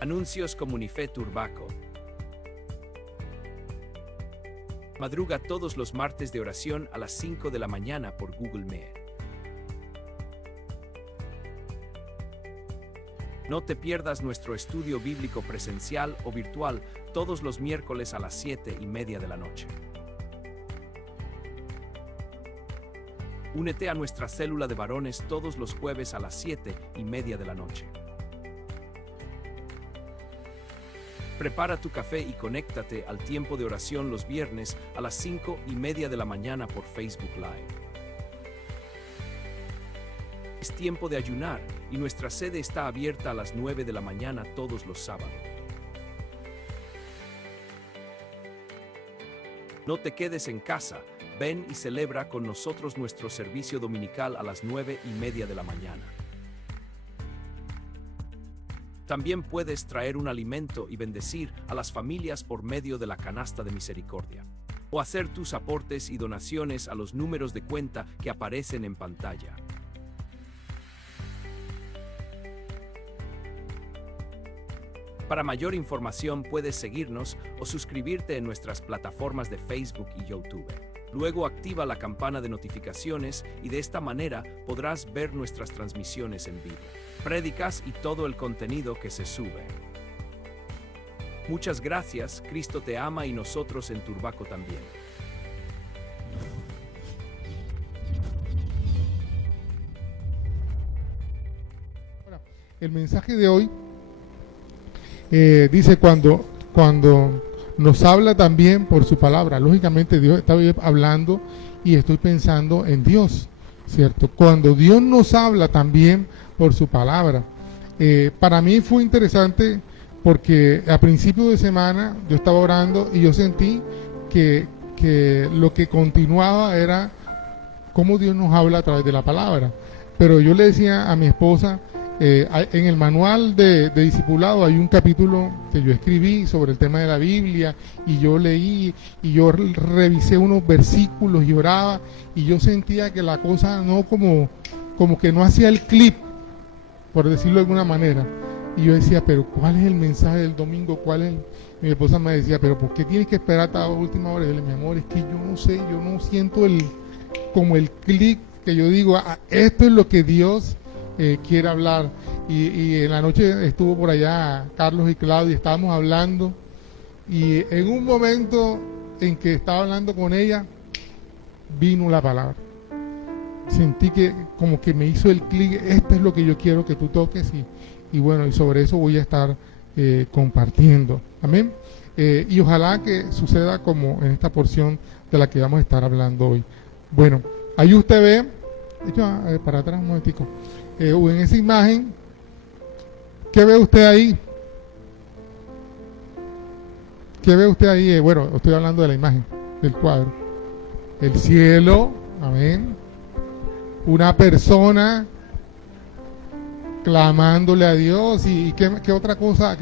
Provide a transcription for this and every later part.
Anuncios Comunife Turbaco. Madruga todos los martes de oración a las 5 de la mañana por Google Meet. No te pierdas nuestro estudio bíblico presencial o virtual todos los miércoles a las 7:30 de la noche. Únete a nuestra célula de varones todos los jueves a las 7:30 de la noche. Prepara tu café y conéctate al tiempo de oración los viernes a las 5:30 de la mañana por Facebook Live. Es tiempo de ayunar y nuestra sede está abierta a las 9 de la mañana todos los sábados. No te quedes en casa, ven y celebra con nosotros nuestro servicio dominical a las 9:30 de la mañana. También puedes traer un alimento y bendecir a las familias por medio de la canasta de misericordia, o hacer tus aportes y donaciones a los números de cuenta que aparecen en pantalla. Para mayor información puedes seguirnos o suscribirte en nuestras plataformas de Facebook y YouTube. Luego activa la campana de notificaciones y de esta manera podrás ver nuestras transmisiones en vivo, prédicas y todo el contenido que se sube. Muchas gracias, Cristo te ama y nosotros en Turbaco también. El mensaje de hoy dice cuando nos habla también por su palabra. Lógicamente Dios está hablando y estoy pensando en Dios, ¿cierto? Cuando Dios nos habla también por su palabra. Para mí fue interesante porque a principio de semana yo estaba orando y yo sentí que lo que continuaba era cómo Dios nos habla a través de la palabra. Pero yo le decía a mi esposa, en el manual de discipulado hay un capítulo que yo escribí sobre el tema de la Biblia y yo leí y yo revisé unos versículos y oraba y yo sentía que la cosa no como que no hacía el clip, por decirlo de alguna manera. Y yo decía, pero ¿cuál es el mensaje del domingo? ¿Cuál es? Mi esposa me decía, pero ¿por qué tienes que esperar hasta la última hora? Y yo le dije, mi amor, es que yo no sé, yo no siento como el clic que yo digo, esto es lo que Dios quiere hablar. Y en la noche estuvo por allá Carlos y Claudia, estábamos hablando y en un momento en que estaba hablando con ella vino la palabra. Sentí que como que me hizo el clic, esto es lo que yo quiero que tú toques y bueno, y sobre eso voy a estar compartiendo. Amén. Y ojalá que suceda como en esta porción de la que vamos a estar hablando hoy. Bueno, ahí usted ve, para atrás un momentico. En esa imagen, ¿qué ve usted ahí? ¿Qué ve usted ahí? Bueno, estoy hablando de la imagen, del cuadro. El cielo, amén. Una persona clamándole a Dios. ¿Y qué otra cosa?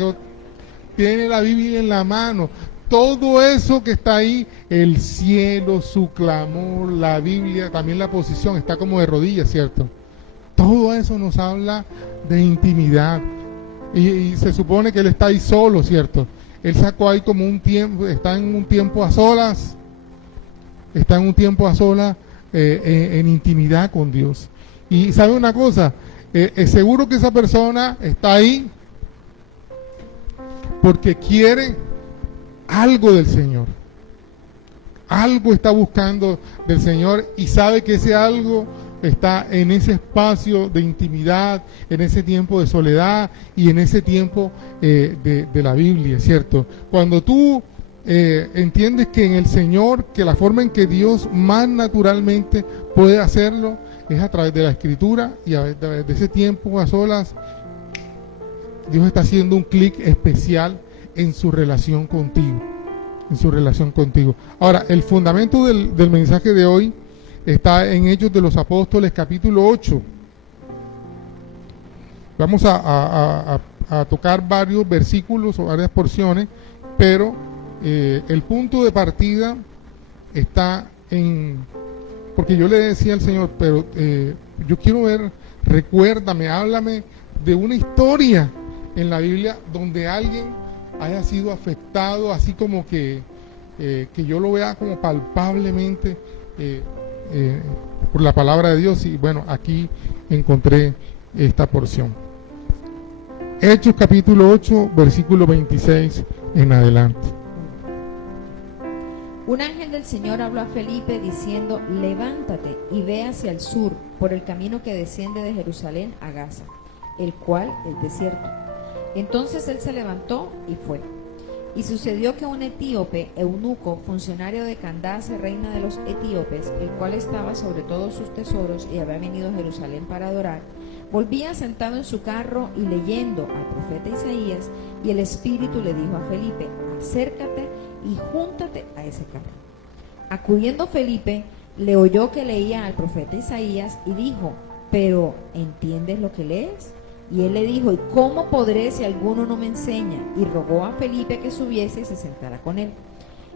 Tiene la Biblia en la mano. Todo eso que está ahí, el cielo, su clamor, la Biblia, también la posición, está como de rodillas, ¿cierto? Todo eso nos habla de intimidad. Y se supone que él está ahí solo, ¿cierto? Él sacó ahí como un tiempo, está en un tiempo a solas. Está en un tiempo a solas en intimidad con Dios. Y ¿sabe una cosa? Es seguro que esa persona está ahí porque quiere algo del Señor. Algo está buscando del Señor y sabe que ese algo está en ese espacio de intimidad, en ese tiempo de soledad y en ese tiempo de la Biblia, ¿cierto? Cuando tú entiendes que en el Señor, que la forma en que Dios más naturalmente puede hacerlo es a través de la Escritura y a través de ese tiempo a solas, Dios está haciendo un clic especial en su relación contigo, en su relación contigo. Ahora, el fundamento del mensaje de hoy está en Hechos de los Apóstoles, capítulo 8. Vamos a tocar varios versículos o varias porciones, pero el punto de partida está en... Porque yo le decía al Señor, pero yo quiero ver, recuérdame, háblame de una historia en la Biblia donde alguien haya sido afectado, así como que yo lo vea como palpablemente por la palabra de Dios. Y bueno, aquí encontré esta porción. Hechos capítulo 8, versículo 26 en adelante. Un ángel del Señor habló a Felipe diciendo: levántate y ve hacia el sur por el camino que desciende de Jerusalén a Gaza, el cual es desierto. Entonces él se levantó y fue. Y sucedió que un etíope, eunuco, funcionario de Candace, reina de los etíopes, el cual estaba sobre todos sus tesoros y había venido a Jerusalén para adorar, volvía sentado en su carro y leyendo al profeta Isaías, y el Espíritu le dijo a Felipe: acércate y júntate a ese carro. Acudiendo Felipe, le oyó que leía al profeta Isaías y dijo: ¿pero entiendes lo que lees? Y él le dijo: ¿y cómo podré si alguno no me enseña? Y rogó a Felipe que subiese y se sentara con él.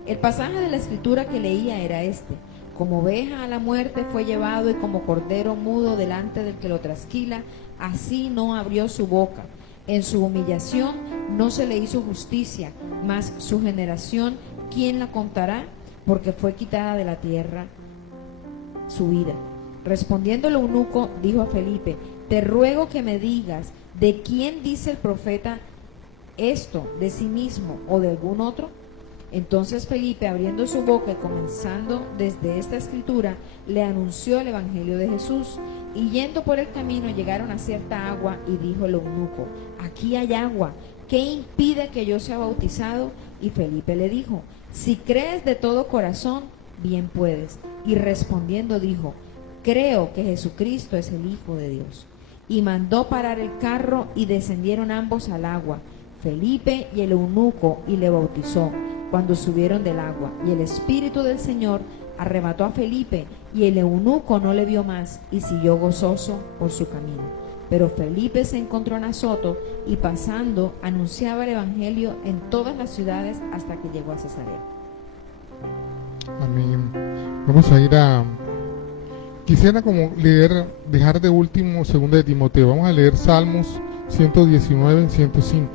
El pasaje de la escritura que leía era este: como oveja a la muerte fue llevado, y como cordero mudo delante del que lo trasquila, así no abrió su boca. En su humillación no se le hizo justicia, mas su generación, ¿quién la contará? Porque fue quitada de la tierra su vida. Respondiendo el eunuco, dijo a Felipe: te ruego que me digas, ¿de quién dice el profeta esto? ¿De sí mismo o de algún otro? Entonces Felipe, abriendo su boca y comenzando desde esta escritura, le anunció el evangelio de Jesús. Y yendo por el camino llegaron a cierta agua, y dijo el eunuco: aquí hay agua, ¿qué impide que yo sea bautizado? Y Felipe le dijo: si crees de todo corazón, bien puedes. Y respondiendo dijo: creo que Jesucristo es el Hijo de Dios. Y mandó parar el carro, y descendieron ambos al agua, Felipe y el eunuco, y le bautizó. Cuando subieron del agua, y el Espíritu del Señor arrebató a Felipe, y el eunuco no le vio más, y siguió gozoso por su camino. Pero Felipe se encontró en Azoto, y pasando anunciaba el evangelio en todas las ciudades hasta que llegó a Cesarea. Amén. Vamos a ir a... Quisiera como leer, dejar de último 2 de Timoteo. Vamos a leer Salmos 119, 105.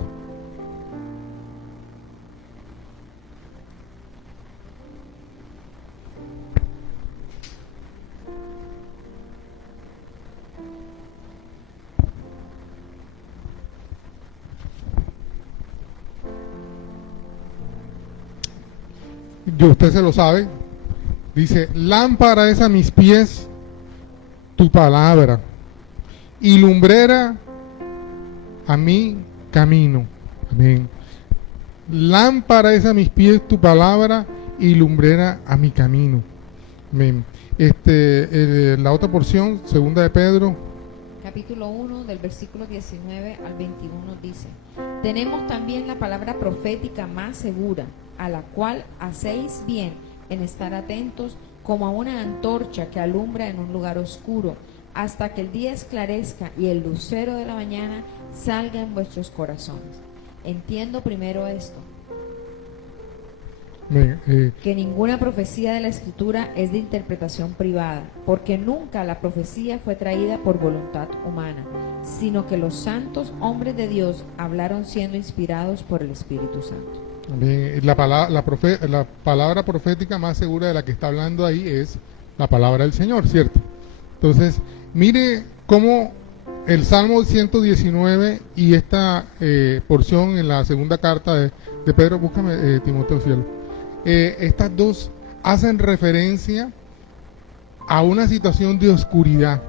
Usted se lo sabe. Dice: lámpara es a mis pies tu palabra, y lumbrera a mi camino. Amén. Lámpara es a mis pies tu palabra, y lumbrera a mi camino. Amén. La otra porción, 2 de Pedro. Capítulo 1, del versículo 19 al 21 dice: tenemos también la palabra profética más segura, a la cual hacéis bien en estar atentos, como a una antorcha que alumbra en un lugar oscuro, hasta que el día esclarezca y el lucero de la mañana salga en vuestros corazones. Entiendo primero esto, que ninguna profecía de la Escritura es de interpretación privada, porque nunca la profecía fue traída por voluntad humana, sino que los santos hombres de Dios hablaron siendo inspirados por el Espíritu Santo. La palabra profética más segura de la que está hablando ahí es la palabra del Señor, ¿cierto? Entonces, mire cómo el Salmo 119 y esta porción en la segunda carta de Pedro, búscame Timoteo Cielo, estas dos hacen referencia a una situación de oscuridad,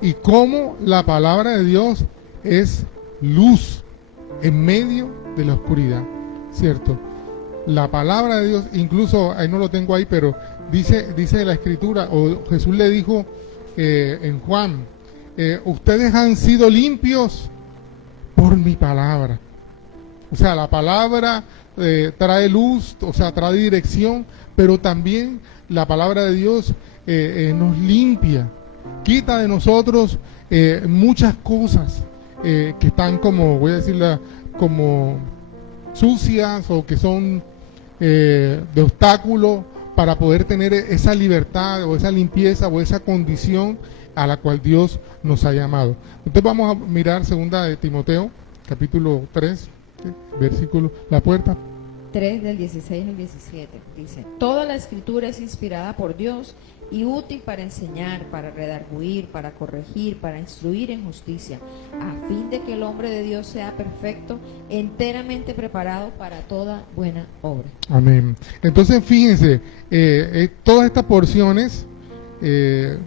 y cómo la palabra de Dios es luz en medio de la oscuridad, ¿cierto? La palabra de Dios, incluso, ahí no lo tengo ahí, pero dice la Escritura, o Jesús le dijo en Juan, ustedes han sido limpios por mi palabra. O sea, la palabra trae luz, o sea, trae dirección, pero también la palabra de Dios nos limpia, quita de nosotros muchas cosas que están como, voy a decirla, como sucias, o que son de obstáculo para poder tener esa libertad o esa limpieza o esa condición a la cual Dios nos ha llamado. Entonces vamos a mirar 2 de Timoteo, capítulo 3, versículo, la puerta. 3 del 16 al 17. Dice: toda la escritura es inspirada por Dios y útil para enseñar, para redarguir, para corregir, para instruir en justicia, a fin de que el hombre de Dios sea perfecto, enteramente preparado para toda buena obra. Amén. Entonces, fíjense, todas estas porciones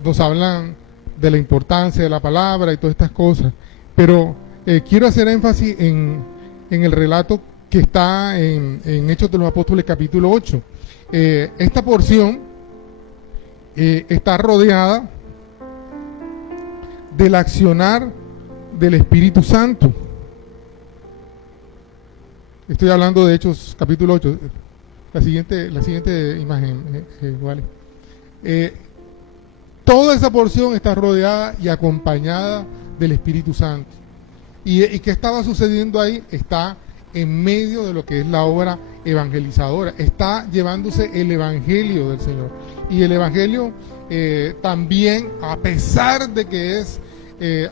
nos hablan de la importancia de la palabra y todas estas cosas, pero quiero hacer énfasis en el relato que está en Hechos de los Apóstoles capítulo 8. Esta porción está rodeada del accionar del Espíritu Santo. Estoy hablando de Hechos capítulo 8. La siguiente imagen, vale. Toda esa porción está rodeada y acompañada del Espíritu Santo. ¿Y qué estaba sucediendo ahí? Está en medio de lo que es la obra evangelizadora. Está llevándose el Evangelio del Señor. Y el Evangelio también, a pesar de que es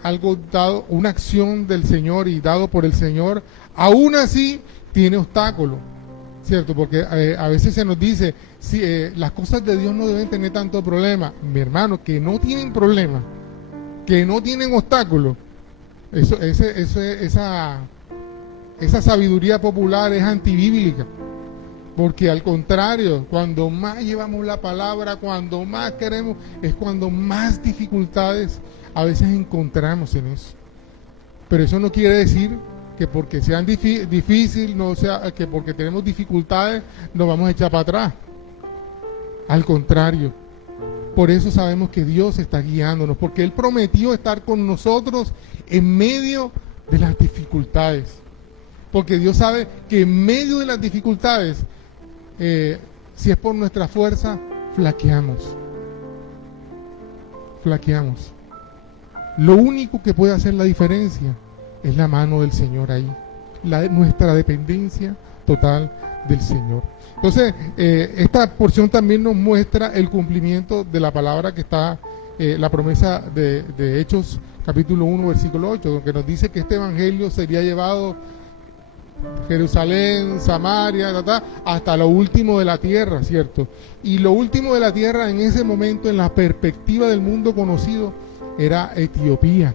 algo dado, una acción del Señor y dado por el Señor, aún así tiene obstáculos, ¿cierto? Porque a veces se nos dice, si, las cosas de Dios no deben tener tanto problema. Mi hermano, que no tienen problema, que no tienen obstáculos, esa sabiduría popular es antibíblica, porque al contrario, cuando más llevamos la palabra, cuando más queremos, es cuando más dificultades a veces encontramos en eso. Pero eso no quiere decir que porque sean difíciles, no sea que porque tenemos dificultades nos vamos a echar para atrás. Al contrario, por eso sabemos que Dios está guiándonos, porque Él prometió estar con nosotros en medio de las dificultades. Porque Dios sabe que en medio de las dificultades, si es por nuestra fuerza, flaqueamos. Lo único que puede hacer la diferencia es la mano del Señor ahí, nuestra dependencia total del Señor. Entonces, esta porción también nos muestra el cumplimiento de la palabra que está, la promesa de Hechos capítulo 1, versículo 8, que nos dice que este evangelio sería llevado Jerusalén, Samaria, hasta lo último de la tierra, ¿cierto? Y lo último de la tierra en ese momento, en la perspectiva del mundo conocido, era Etiopía.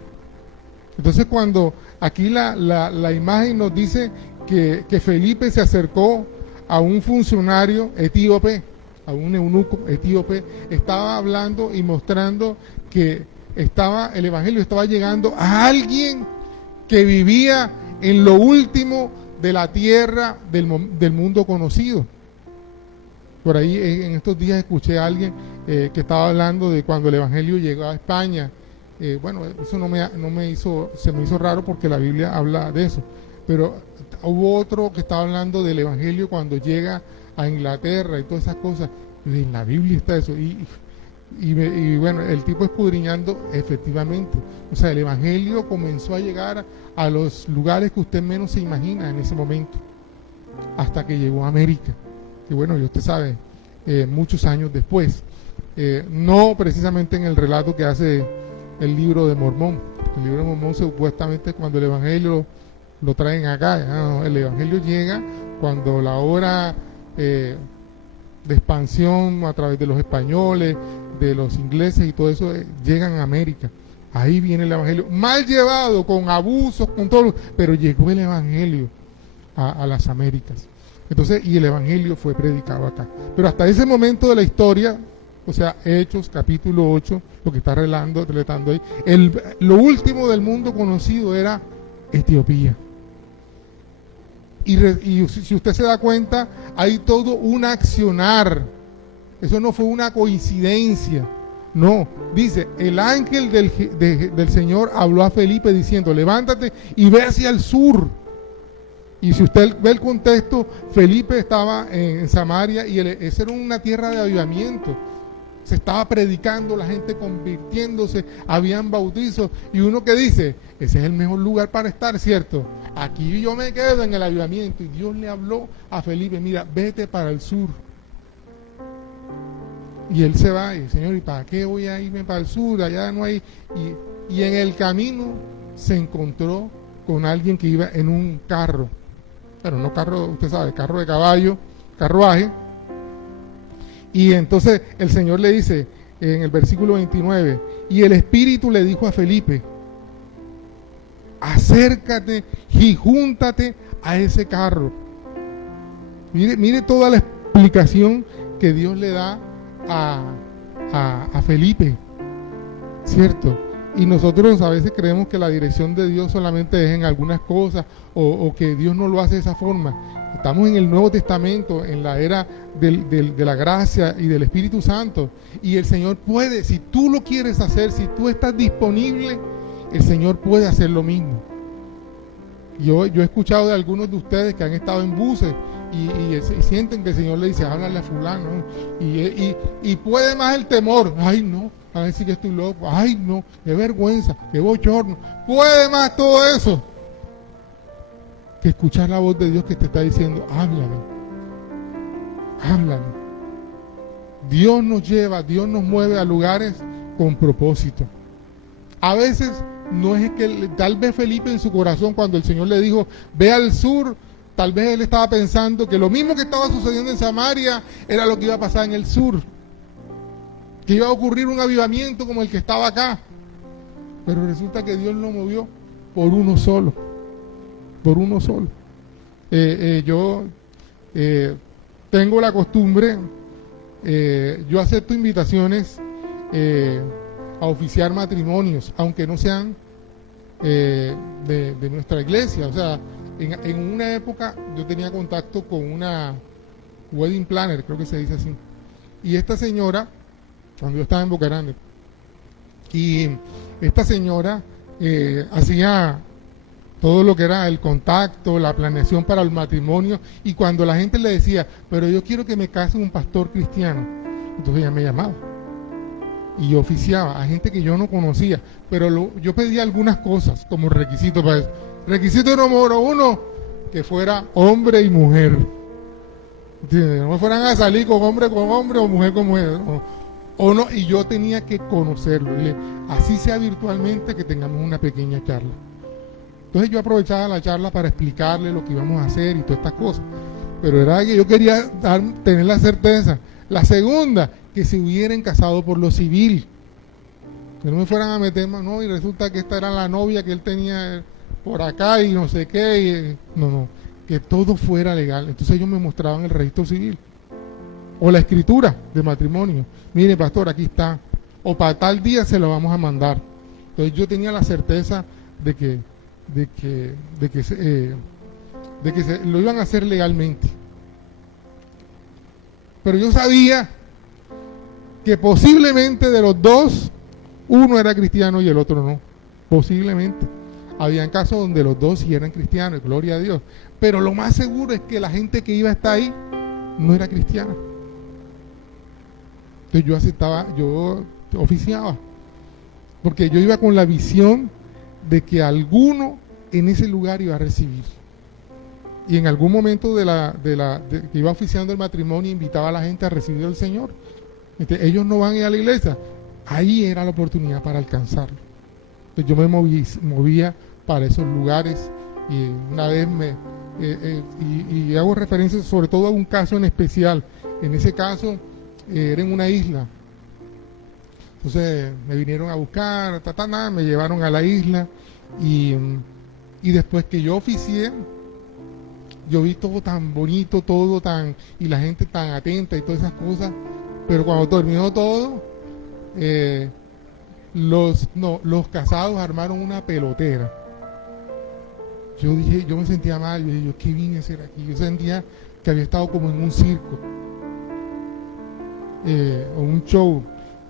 Entonces, cuando aquí la imagen nos dice que Felipe se acercó a un funcionario etíope, a un eunuco etíope, estaba hablando y mostrando que el evangelio estaba llegando a alguien que vivía en lo último de la tierra del mundo conocido. Por ahí en estos días escuché a alguien que estaba hablando de cuando el evangelio llegó a España. Bueno, eso se me hizo raro porque la Biblia habla de eso, pero hubo otro que estaba hablando del evangelio cuando llega a Inglaterra y todas esas cosas. Y en la Biblia está eso, y bueno, el tipo escudriñando, efectivamente, o sea, el evangelio comenzó a llegar a los lugares que usted menos se imagina en ese momento, hasta que llegó a América, y bueno, y usted sabe, muchos años después, no precisamente en el relato que hace el libro de Mormón. El libro de Mormón supuestamente cuando el evangelio lo traen acá, no, el evangelio llega cuando la obra de expansión a través de los españoles, de los ingleses y todo eso, llegan a América. Ahí viene el evangelio, mal llevado, con abusos, con todo, pero llegó el evangelio a las Américas. Entonces, y el evangelio fue predicado acá. Pero hasta ese momento de la historia, o sea, Hechos capítulo 8, lo que está relatando ahí, lo último del mundo conocido era Etiopía. Y si usted se da cuenta, hay todo un accionar. Eso no fue una coincidencia. No, dice, el ángel del Señor habló a Felipe diciendo, levántate y ve hacia el sur. Y si usted ve el contexto, Felipe estaba en Samaria y esa era una tierra de avivamiento. Se estaba predicando, la gente convirtiéndose, habían bautizos, y uno que dice, ese es el mejor lugar para estar, ¿cierto? Aquí yo me quedo en el avivamiento. Y Dios le habló a Felipe, mira, vete para el sur. Y él se va, y Señor, ¿y para qué voy a irme para el sur? Allá no hay. Y en el camino se encontró con alguien que iba en un carro. Bueno, no carro, usted sabe, carro de caballo, carruaje. Y entonces el Señor le dice en el versículo 29, y el Espíritu le dijo a Felipe, acércate y júntate a ese carro. Mire toda la explicación que Dios le da a Felipe, ¿cierto? Y nosotros a veces creemos que la dirección de Dios solamente es en algunas cosas o que Dios no lo hace de esa forma. Estamos en el Nuevo Testamento, en la era de la gracia y del Espíritu Santo, y el Señor puede, si tú lo quieres hacer, si tú estás disponible, el Señor puede hacer lo mismo. Yo he escuchado de algunos de ustedes que han estado en buses y sienten que el Señor le dice, háblale a fulano, y puede más el temor, ay no, a ver si que estoy loco, ay no, qué vergüenza, qué bochorno, puede más todo eso que escuchar la voz de Dios que te está diciendo, háblale. Dios nos lleva, Dios nos mueve a lugares con propósito. A veces no es que, tal vez Felipe en su corazón, cuando el Señor le dijo, ve al sur, tal vez él estaba pensando que lo mismo que estaba sucediendo en Samaria era lo que iba a pasar en el sur, que iba a ocurrir un avivamiento como el que estaba acá. Pero resulta que Dios lo movió por uno solo. Yo tengo la costumbre, yo acepto invitaciones a oficiar matrimonios, aunque no sean de nuestra iglesia. O sea, en una época yo tenía contacto con una wedding planner, creo que se dice así, y esta señora, cuando yo estaba en Boca Grande, y esta señora hacía todo lo que era el contacto, la planeación para el matrimonio, y cuando la gente le decía, pero yo quiero que me case un pastor cristiano, entonces ella me llamaba y yo oficiaba a gente que yo no conocía, pero yo pedía algunas cosas como requisito para eso. Requisito número 1, que fuera hombre y mujer, ¿entiendes? No me fueran a salir con hombre o mujer con mujer, o no, y yo tenía que conocerlo, así sea virtualmente, que tengamos una pequeña charla. Entonces yo aprovechaba la charla para explicarle lo que íbamos a hacer y todas estas cosas. Pero era que yo quería tener la certeza. La segunda, que se hubieran casado por lo civil. Que no me fueran a meter más, no, y resulta que esta era la novia que él tenía por acá y no sé qué. No, que todo fuera legal. Entonces ellos me mostraban el registro civil. O la escritura de matrimonio. Mire, pastor, aquí está. O para tal día se lo vamos a mandar. Entonces yo tenía la certeza de que lo iban a hacer legalmente. Pero yo sabía que posiblemente de los dos, uno era cristiano y el otro no. Posiblemente. Habían casos donde los dos sí eran cristianos, gloria a Dios. Pero lo más seguro es que la gente que iba a estar ahí no era cristiana. Entonces yo oficiaba. Porque yo iba con la visión de que alguno en ese lugar iba a recibir. Y en algún momento que iba oficiando el matrimonio, invitaba a la gente a recibir al Señor. Entonces, ellos no van a ir a la iglesia. Ahí era la oportunidad para alcanzarlo. Entonces, yo me movía para esos lugares. Y una vez y hago referencia sobre todo a un caso en especial. En ese caso era en una isla. Entonces me vinieron a buscar, me llevaron a la isla y después que yo oficié, yo vi todo tan bonito, y la gente tan atenta y todas esas cosas, pero cuando terminó todo, los casados armaron una pelotera. Yo me sentía mal, yo dije, ¿qué vine a hacer aquí? Yo sentía que había estado como en un circo, o un show.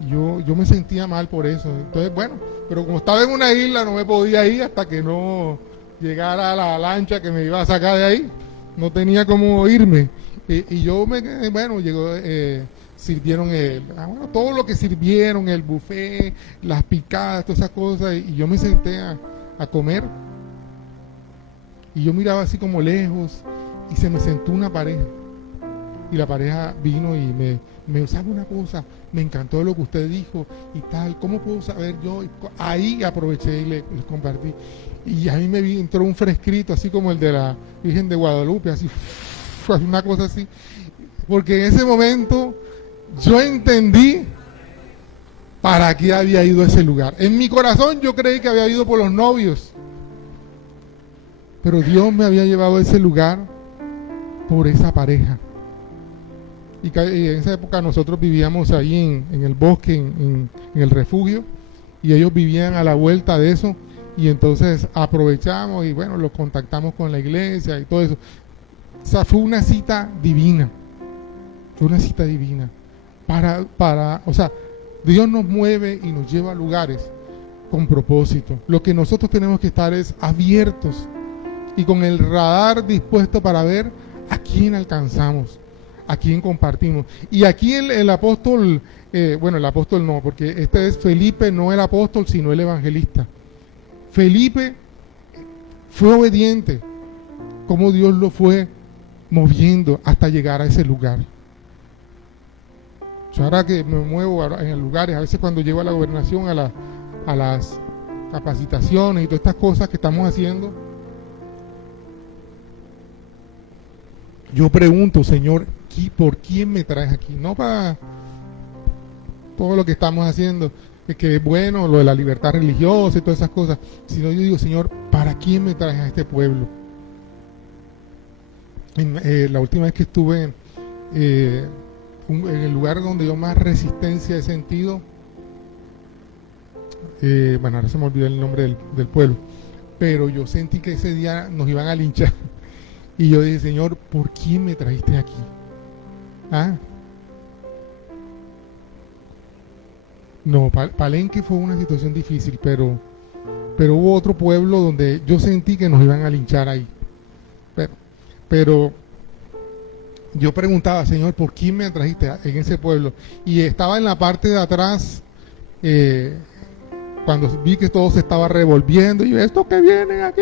Yo me sentía mal por eso. Entonces, bueno, pero como estaba en una isla, no me podía ir hasta que no llegara la lancha que me iba a sacar de ahí. No tenía cómo irme. Y yo me quedé, bueno, sirvieron todo lo que sirvieron, el buffet, las picadas, todas esas cosas, y yo me senté a comer. Y yo miraba así como lejos, y se me sentó una pareja. Y la pareja vino y ¿sabe una cosa? Me encantó lo que usted dijo y tal, ¿cómo puedo saber yo? Ahí aproveché y les compartí. Y a mí me entró un frescrito, así como el de la Virgen de Guadalupe, así, una cosa así. Porque en ese momento yo entendí para qué había ido a ese lugar. En mi corazón yo creí que había ido por los novios. Pero Dios me había llevado a ese lugar por esa pareja. Y en esa época nosotros vivíamos ahí en el bosque, en el refugio, y ellos vivían a la vuelta de eso, y entonces aprovechamos y bueno, los contactamos con la iglesia y todo eso. O sea, fue una cita divina. Fue una cita divina. O sea, Dios nos mueve y nos lleva a lugares con propósito. Lo que nosotros tenemos que estar es abiertos y con el radar dispuesto para ver a quién alcanzamos, a quién compartimos. Y aquí el apóstol, bueno, el apóstol no, porque este es Felipe, no el apóstol, sino el evangelista. Felipe fue obediente, como Dios lo fue moviendo hasta llegar a ese lugar. Yo ahora que me muevo en lugares, a veces cuando llego a la gobernación, a las capacitaciones y todas estas cosas que estamos haciendo, yo pregunto, Señor, ¿por quién me traes aquí? No para todo lo que estamos haciendo, que es bueno, lo de la libertad religiosa y todas esas cosas, sino yo digo, Señor, ¿para quién me traes a este pueblo? La última vez que estuve en el lugar donde yo más resistencia he sentido, bueno, ahora se me olvidó el nombre del pueblo, pero yo sentí que ese día nos iban a linchar. Y yo dije, Señor, ¿por quién me trajiste aquí? ¿Ah? No, Palenque fue una situación difícil, pero hubo otro pueblo donde yo sentí que nos iban a linchar ahí. Pero yo preguntaba, Señor, ¿por quién me trajiste en ese pueblo? Y estaba en la parte de atrás, cuando vi que todo se estaba revolviendo, y yo, ¿estos que vienen aquí?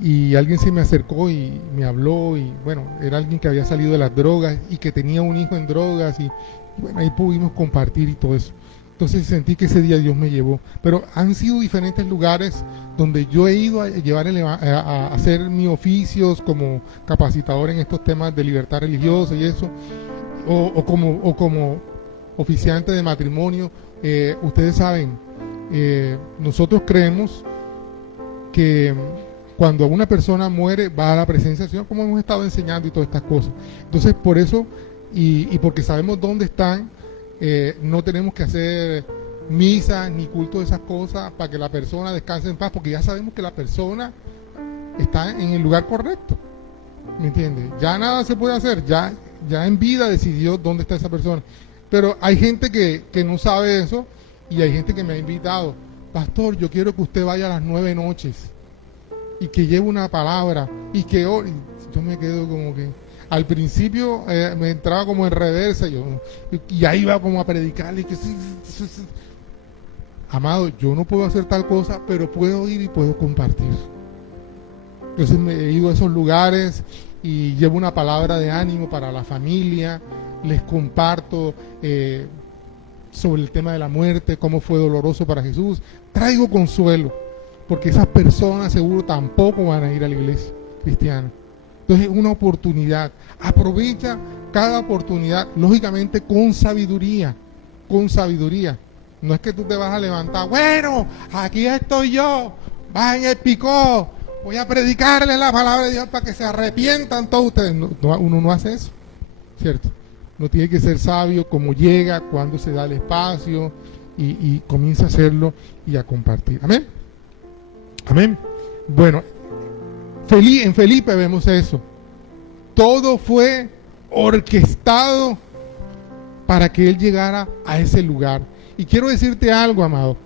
Y alguien se me acercó y me habló, y bueno, era alguien que había salido de las drogas y que tenía un hijo en drogas, y bueno, ahí pudimos compartir y todo eso. Entonces sentí que ese día Dios me llevó. Pero han sido diferentes lugares donde yo he ido a llevar a hacer mis oficios como capacitador en estos temas de libertad religiosa y eso, o como oficiante de matrimonio. Ustedes saben, nosotros creemos que cuando una persona muere va a la presencia del Señor, como hemos estado enseñando y todas estas cosas. Entonces por eso, y porque sabemos dónde están, no tenemos que hacer misas ni culto de esas cosas para que la persona descanse en paz, porque ya sabemos que la persona está en el lugar correcto, ¿me entiendes? Ya nada se puede hacer, ya en vida decidió dónde está esa persona. Pero hay gente que no sabe eso, y hay gente que me ha invitado, pastor, yo quiero que usted vaya a las 9 noches y que lleve una palabra y que yo me quedo como que al principio me entraba como en reversa y ahí iba como a predicarle que amado, yo no puedo hacer tal cosa, pero puedo ir y puedo compartir. Entonces me he ido a esos lugares y llevo una palabra de ánimo para la familia, les comparto sobre el tema de la muerte, cómo fue doloroso para Jesús, traigo consuelo, porque esas personas seguro tampoco van a ir a la iglesia cristiana. Entonces es una oportunidad, aprovecha cada oportunidad, lógicamente con sabiduría, no es que tú te vas a levantar, bueno, aquí estoy yo, vas en el picó, voy a predicarle la palabra de Dios para que se arrepientan todos ustedes. No, uno no hace eso, ¿cierto? No tiene que ser sabio como llega, cuando se da el espacio y comienza a hacerlo y a compartir. Amén. Amén. Bueno, en Felipe vemos eso. Todo fue orquestado para que él llegara a ese lugar. Y quiero decirte algo, amado.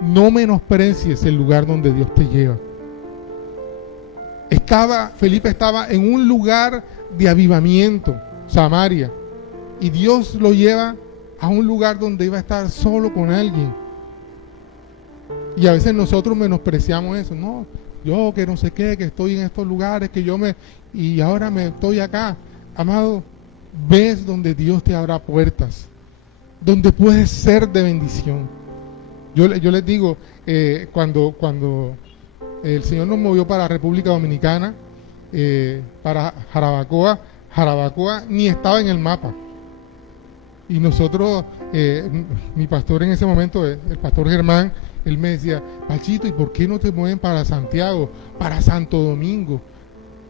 No menosprecies el lugar donde Dios te lleva. Felipe estaba en un lugar de avivamiento, Samaria. Y Dios lo lleva a un lugar donde iba a estar solo con alguien. Y a veces nosotros menospreciamos eso. No, yo que no sé qué, que estoy en estos lugares, y ahora me estoy acá. Amado, ves donde Dios te abra puertas, donde puedes ser de bendición. Yo les digo, cuando el Señor nos movió para República Dominicana, para Jarabacoa, Jarabacoa ni estaba en el mapa. Y nosotros, mi pastor en ese momento, el pastor Germán, él me decía, Pachito, ¿y por qué no te mueven para Santiago, para Santo Domingo?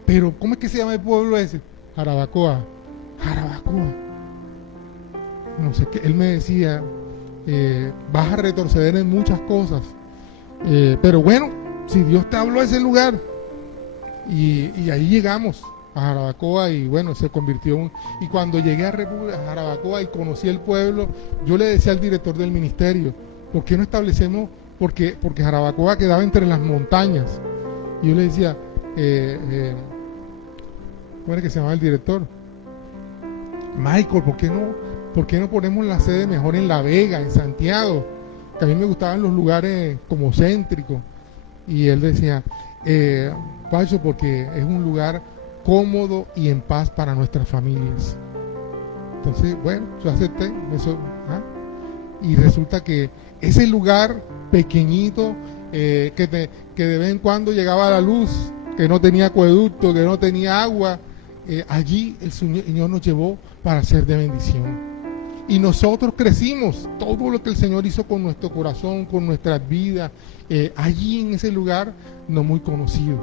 Pero, ¿cómo es que se llama el pueblo ese? Jarabacoa. Jarabacoa. No sé qué, él me decía, vas a retroceder en muchas cosas. Pero bueno, si Dios te habló a ese lugar, y ahí llegamos a Jarabacoa, y bueno, se convirtió y cuando llegué a Jarabacoa y conocí el pueblo, yo le decía al director del ministerio, ¿por qué no establecemos? Porque Jarabacoa quedaba entre las montañas, y yo le decía, ¿cómo era que se llamaba el director? Michael, ¿por qué no ponemos la sede mejor en La Vega, en Santiago? Que a mí me gustaban los lugares como céntricos. Y él decía, Pacho, porque es un lugar cómodo y en paz para nuestras familias. Entonces, bueno, yo acepté eso, y resulta que ese lugar pequeñito, que de vez en cuando llegaba la luz, que no tenía acueducto, que no tenía agua, allí el Señor nos llevó para ser de bendición. Y nosotros crecimos, todo lo que el Señor hizo con nuestro corazón, con nuestras vidas, allí en ese lugar no muy conocido.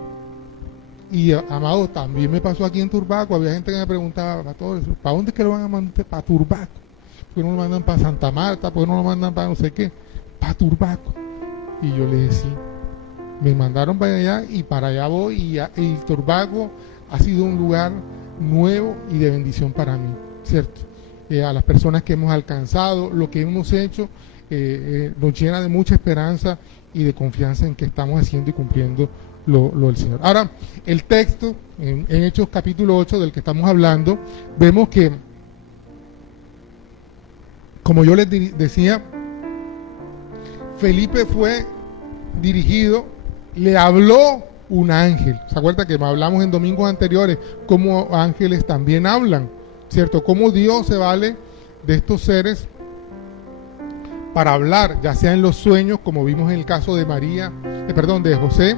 Y amado, también me pasó aquí en Turbaco. Había gente que me preguntaba, Pastor, ¿para dónde es que lo van a mandar? Para Turbaco. ¿Por qué no lo mandan para Santa Marta? ¿Por qué no lo mandan para no sé qué? Para Turbaco. Y yo le decía, me mandaron para allá y para allá voy. Y Turbaco ha sido un lugar nuevo y de bendición para mí, ¿cierto? A las personas que hemos alcanzado, lo que hemos hecho, nos llena de mucha esperanza y de confianza en que estamos haciendo y cumpliendo lo del Señor. Ahora, el texto, en Hechos capítulo 8 del que estamos hablando, vemos que, como yo les decía, Felipe fue dirigido, le habló un ángel. ¿Se acuerdan que hablamos en domingos anteriores cómo ángeles también hablan? ¿Cierto? Cómo Dios se vale de estos seres para hablar, ya sea en los sueños, como vimos en el caso de de José,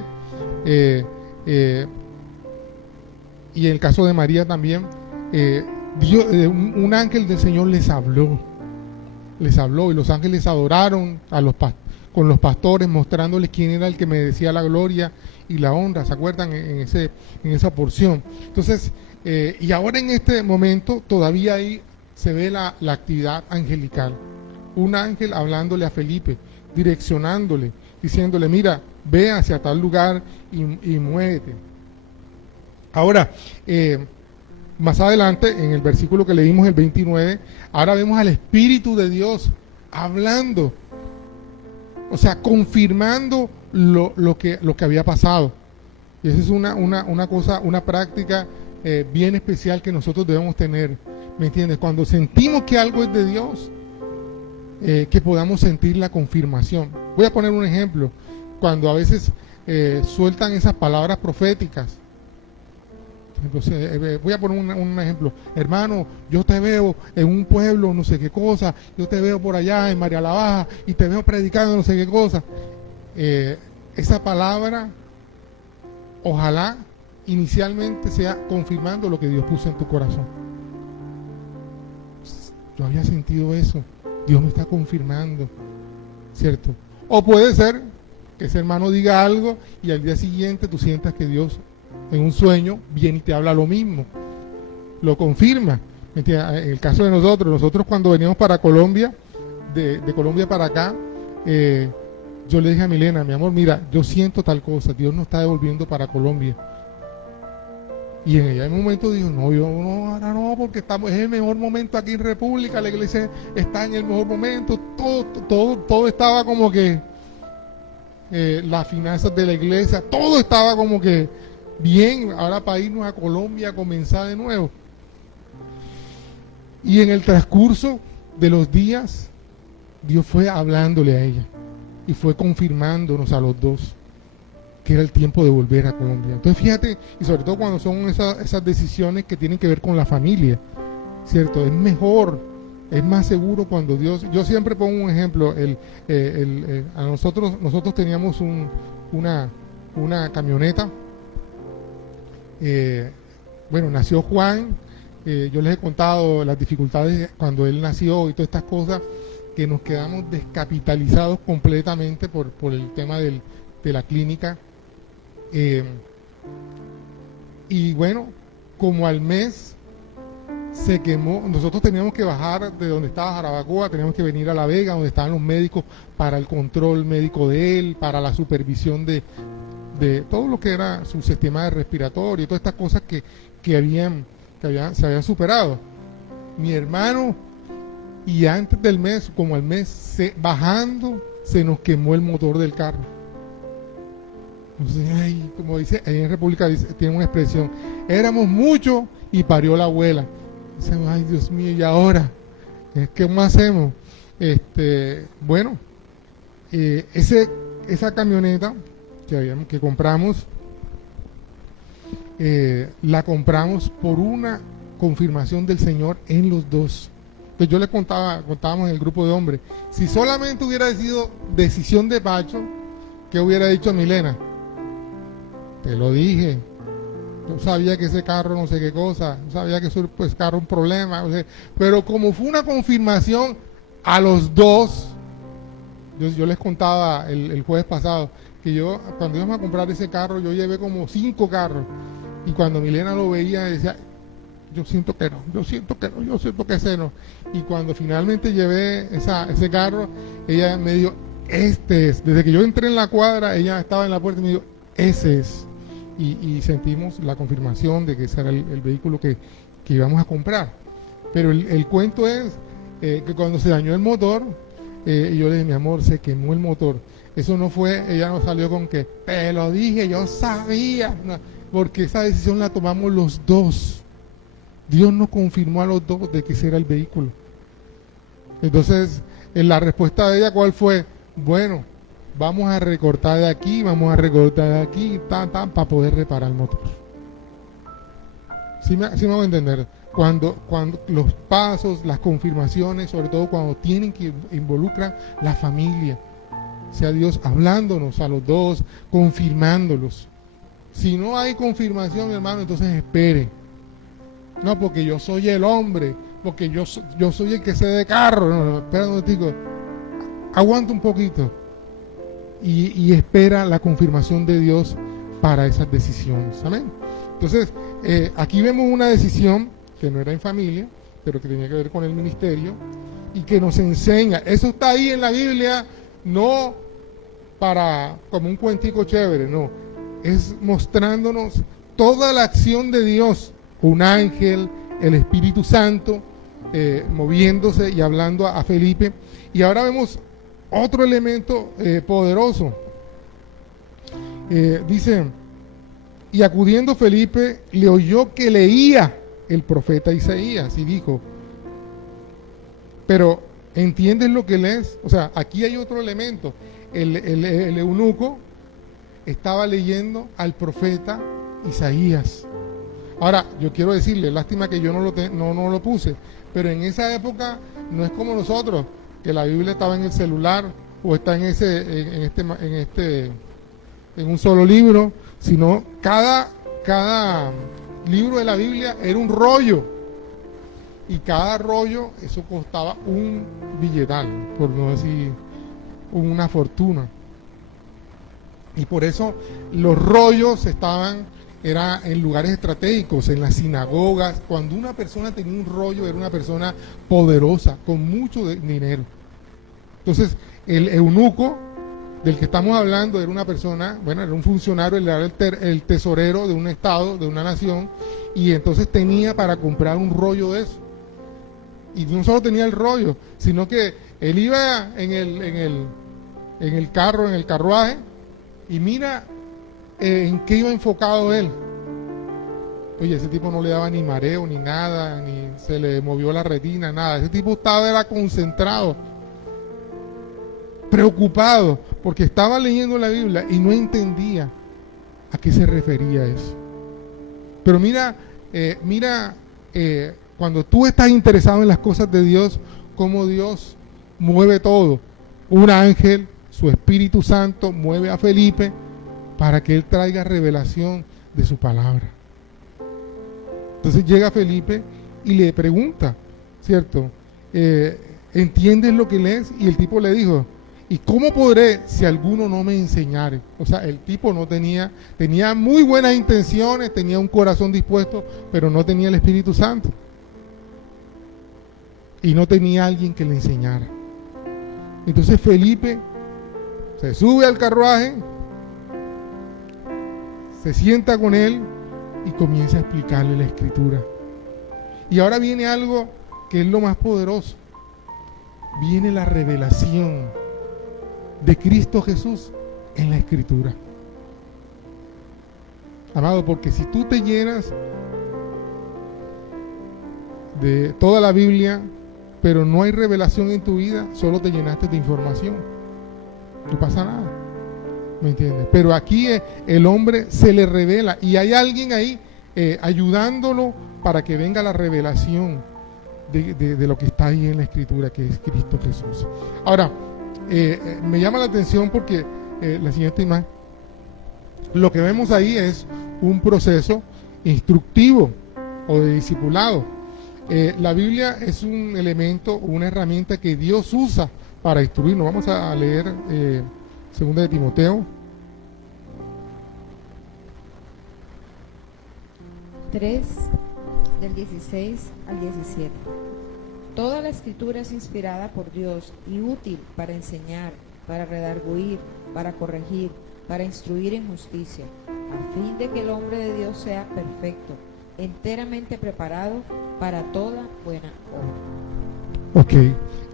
y en el caso de María también, un ángel del Señor les habló, y los ángeles adoraron con los pastores, mostrándoles quién era el que me decía la gloria y la honra. ¿Se acuerdan? En esa porción. Entonces, y ahora en este momento todavía ahí se ve la actividad angelical. Un ángel hablándole a Felipe, direccionándole, diciéndole, mira, ve hacia tal lugar y muévete. Ahora, más adelante, en el versículo que leímos, el 29, ahora vemos al Espíritu de Dios hablando, o sea, confirmando lo que había pasado. Y esa es una cosa, una práctica bien especial que nosotros debemos tener, ¿me entiendes? Cuando sentimos que algo es de Dios, que podamos sentir la confirmación. Voy a poner un ejemplo. Cuando a veces sueltan esas palabras proféticas, entonces, voy a poner un ejemplo. Hermano, yo te veo en un pueblo, no sé qué cosa, yo te veo por allá en María la Baja y te veo predicando no sé qué cosa. Esa palabra, ojalá inicialmente sea confirmando lo que Dios puso en tu corazón. Yo había sentido eso, Dios me está confirmando, ¿cierto? O puede ser que ese hermano diga algo y al día siguiente tú sientas que Dios en un sueño viene y te habla lo mismo, lo confirma. En el caso de nosotros cuando veníamos para Colombia, de Colombia para acá, yo le dije a Milena, mi amor, mira, yo siento tal cosa, Dios nos está devolviendo para Colombia. Y en ella en un momento dijo, no, yo no, ahora no, porque es el mejor momento aquí en República, la iglesia está en el mejor momento, todo estaba como que, las finanzas de la iglesia, todo estaba como que bien, ahora para irnos a Colombia a comenzar de nuevo. Y en el transcurso de los días, Dios fue hablándole a ella y fue confirmándonos a los dos que era el tiempo de volver a Colombia. Entonces fíjate, y sobre todo cuando son esas decisiones que tienen que ver con la familia, ¿cierto? Es mejor, es más seguro cuando Dios... Yo siempre pongo un ejemplo, a nosotros teníamos una camioneta, bueno, nació Juan, yo les he contado las dificultades cuando él nació y todas estas cosas, que nos quedamos descapitalizados completamente por el tema de la clínica. Y bueno, como al mes se quemó, nosotros teníamos que bajar de donde estaba Jarabacoa, teníamos que venir a La Vega, donde estaban los médicos, para el control médico de él, para la supervisión de todo lo que era su sistema respiratorio, todas estas cosas que se habían superado. Mi hermano, y antes del mes, como al mes, bajando, se nos quemó el motor del carro. Entonces, ay, como dice, ahí en República tiene una expresión, éramos muchos y parió la abuela. Dice, ay, Dios mío, ¿y ahora? ¿Qué más hacemos? Bueno, esa camioneta que compramos, la compramos por una confirmación del Señor en los dos. Entonces yo le contábamos en el grupo de hombres, si solamente hubiera sido decisión de Pacho, ¿qué hubiera dicho Milena? Te lo dije, yo sabía que ese carro no sé qué cosa, yo sabía que ese carro un problema, o sea, pero como fue una confirmación a los dos, yo les contaba el jueves pasado, que yo cuando íbamos a comprar ese carro, yo llevé como 5 carros, y cuando Milena lo veía decía, yo siento que no, yo siento que ese no, y cuando finalmente llevé ese carro, ella me dijo, este es, desde que yo entré en la cuadra, ella estaba en la puerta y me dijo, ese es. Y sentimos la confirmación de que ese era el vehículo que íbamos a comprar. Pero el cuento es que cuando se dañó el motor, yo le dije, mi amor, se quemó el motor. Eso no fue, ella no salió con que, te lo dije, yo sabía. No, porque esa decisión la tomamos los dos. Dios nos confirmó a los dos de que ese era el vehículo. Entonces, la respuesta de ella, ¿cuál fue? Bueno, vamos a recortar de aquí, vamos a recortar de aquí, para poder reparar el motor. ¿Sí me van a entender? Cuando los pasos, las confirmaciones, sobre todo cuando tienen que involucrar la familia, sea Dios hablándonos a los dos, confirmándolos. Si no hay confirmación, mi hermano, entonces espere. No, porque yo soy el hombre, porque yo soy el que sé de carro. No, espera un momentico, aguanta un poquito. Y espera la confirmación de Dios para esas decisiones. Amén. Entonces, aquí vemos una decisión que no era en familia, pero que tenía que ver con el ministerio y que nos enseña. Eso está ahí en la Biblia, no como un cuentico chévere, no. Es mostrándonos toda la acción de Dios, un ángel, el Espíritu Santo, moviéndose y hablando a Felipe. Y ahora vemos otro elemento poderoso. Dice, y acudiendo Felipe, le oyó que leía el profeta Isaías y dijo, pero ¿entiendes lo que lees? O sea, aquí hay otro elemento. El eunuco estaba leyendo al profeta Isaías. Ahora, yo quiero decirle, lástima que yo no lo puse, pero en esa época no es como nosotros, que la Biblia estaba en el celular o está en un solo libro, sino cada libro de la Biblia era un rollo, y cada rollo eso costaba un billetal, por no decir una fortuna. Y por eso los rollos era en lugares estratégicos, en las sinagogas. Cuando una persona tenía un rollo, era una persona poderosa, con mucho dinero. Entonces, el eunuco del que estamos hablando era una persona, bueno, era un funcionario, era el tesorero de un estado, de una nación, y entonces tenía para comprar un rollo de eso. Y no solo tenía el rollo, sino que él iba en el carruaje, y mira en qué iba enfocado él. Oye, ese tipo no le daba ni mareo, ni nada, ni se le movió la retina, nada. Ese tipo era concentrado, preocupado, porque estaba leyendo la Biblia y no entendía a qué se refería eso. Pero mira cuando tú estás interesado en las cosas de Dios, cómo Dios mueve todo. Un ángel, su Espíritu Santo, mueve a Felipe para que él traiga revelación de su palabra. Entonces llega Felipe y le pregunta, ¿cierto? ¿Entiendes lo que lees? Y el tipo le dijo, ¿y cómo podré si alguno no me enseñare? O sea, el tipo no tenía muy buenas intenciones, tenía un corazón dispuesto, pero no tenía el Espíritu Santo. Y no tenía alguien que le enseñara. Entonces Felipe se sube al carruaje, se sienta con él y comienza a explicarle la Escritura. Y ahora viene algo que es lo más poderoso. Viene la revelación de Cristo Jesús en la Escritura. Amado, porque si tú te llenas de toda la Biblia, pero no hay revelación en tu vida, solo te llenaste de información. No pasa nada. ¿Me entiendes? Pero aquí el hombre se le revela y hay alguien ahí ayudándolo para que venga la revelación de lo que está ahí en la Escritura, que es Cristo Jesús. Ahora, me llama la atención porque la siguiente imagen, lo que vemos ahí es un proceso instructivo o de discipulado. La Biblia es un elemento, una herramienta que Dios usa para instruirnos. Vamos a leer Segunda de Timoteo 3, del 16 al 17. Toda la Escritura es inspirada por Dios y útil para enseñar, para redarguir, para corregir, para instruir en justicia, a fin de que el hombre de Dios sea perfecto, enteramente preparado para toda buena obra. Ok,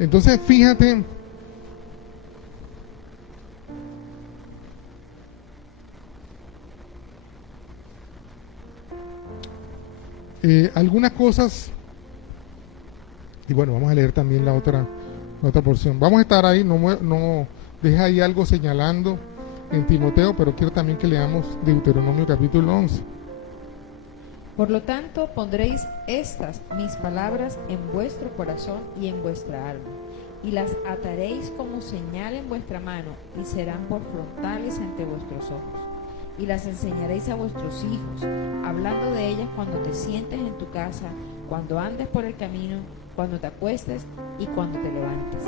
entonces fíjate, algunas cosas, y bueno, vamos a leer también la otra porción. Vamos a estar ahí, no deja ahí algo señalando en Timoteo, pero quiero también que leamos Deuteronomio capítulo 11. Por lo tanto, pondréis estas mis palabras en vuestro corazón y en vuestra alma, y las ataréis como señal en vuestra mano, y serán por frontales entre vuestros ojos. Y las enseñaréis a vuestros hijos, hablando de ellas cuando te sientes en tu casa, cuando andes por el camino, cuando te acuestes y cuando te levantes.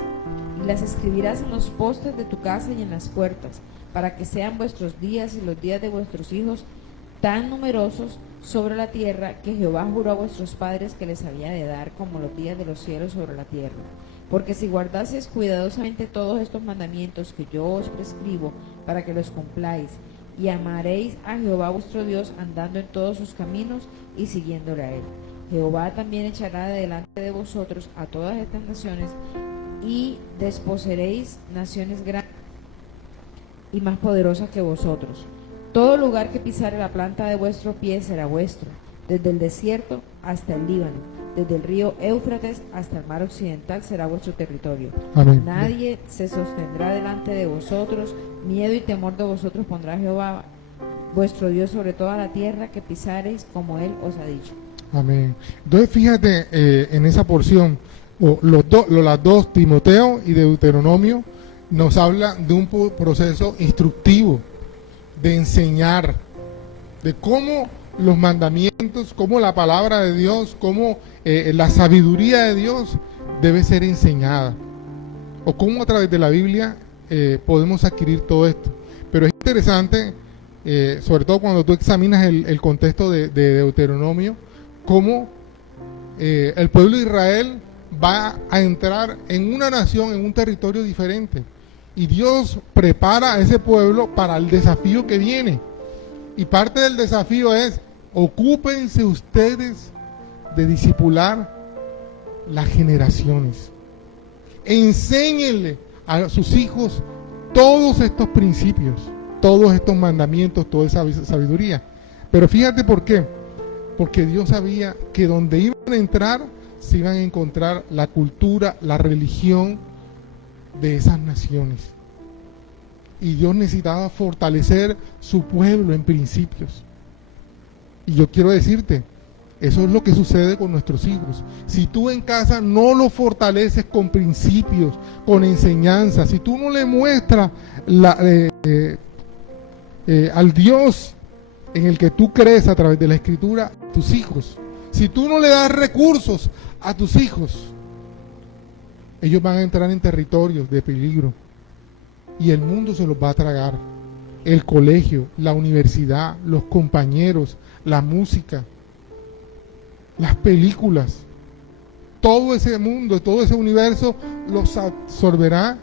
Y las escribirás en los postes de tu casa y en las puertas, para que sean vuestros días y los días de vuestros hijos tan numerosos sobre la tierra que Jehová juró a vuestros padres que les había de dar, como los días de los cielos sobre la tierra. Porque si guardaseis cuidadosamente todos estos mandamientos que yo os prescribo, para que los cumpláis, y amaréis a Jehová vuestro Dios andando en todos sus caminos y siguiéndole a él. Jehová también echará de delante de vosotros a todas estas naciones, y desposeeréis naciones grandes y más poderosas que vosotros. Todo lugar que pisare la planta de vuestro pie será vuestro, desde el desierto hasta el Líbano, desde el río Éufrates hasta el mar occidental será vuestro territorio. Amén. Nadie se sostendrá delante de vosotros, miedo y temor de vosotros pondrá Jehová vuestro Dios sobre toda la tierra que pisareis, como él os ha dicho. Amén. Entonces fíjate en esa porción, las dos, Timoteo y Deuteronomio, nos habla de un proceso instructivo, de enseñar, de cómo los mandamientos, cómo la palabra de Dios, cómo la sabiduría de Dios debe ser enseñada, o cómo a través de la Biblia podemos adquirir todo esto. Pero es interesante, sobre todo cuando tú examinas el contexto de Deuteronomio, cómo el pueblo de Israel va a entrar en una nación, en un territorio diferente, y Dios prepara a ese pueblo para el desafío que viene. Y parte del desafío es: ocúpense ustedes de discipular las generaciones. Enséñenle a sus hijos todos estos principios, todos estos mandamientos, toda esa sabiduría. Pero fíjate por qué. Porque Dios sabía que donde iban a entrar se iban a encontrar la cultura, la religión de esas naciones. Y Dios necesitaba fortalecer su pueblo en principios. Y yo quiero decirte, Eso es lo que sucede con nuestros hijos. Si tú en casa no los fortaleces con principios, con enseñanza, si tú no le muestras al Dios en el que tú crees a través de la Escritura a tus hijos, si tú no le das recursos a tus hijos, ellos van a entrar en territorios de peligro y el mundo se los va a tragar. El colegio, la universidad, los compañeros, la música, las películas, todo ese mundo, todo ese universo los absorberá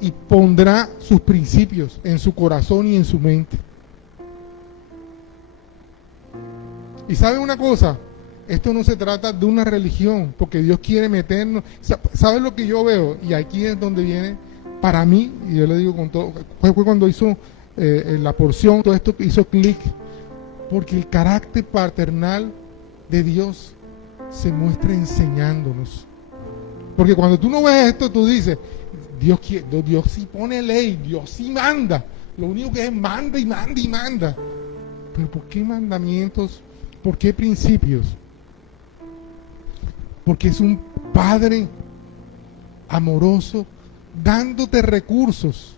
y pondrá sus principios en su corazón y en su mente. Y ¿saben una cosa? Esto no se trata de una religión, porque Dios quiere meternos. ¿Sabes lo que yo veo? Y aquí es donde viene, para mí, y yo le digo con todo, fue cuando hizo la porción, todo esto hizo clic, porque el carácter paternal de Dios se muestra enseñándonos. Porque cuando tú no ves esto, tú dices, Dios sí pone ley, Dios sí manda. Lo único que es manda y manda y manda. Pero ¿por qué mandamientos? ¿Por qué principios? Porque es un Padre amoroso dándote recursos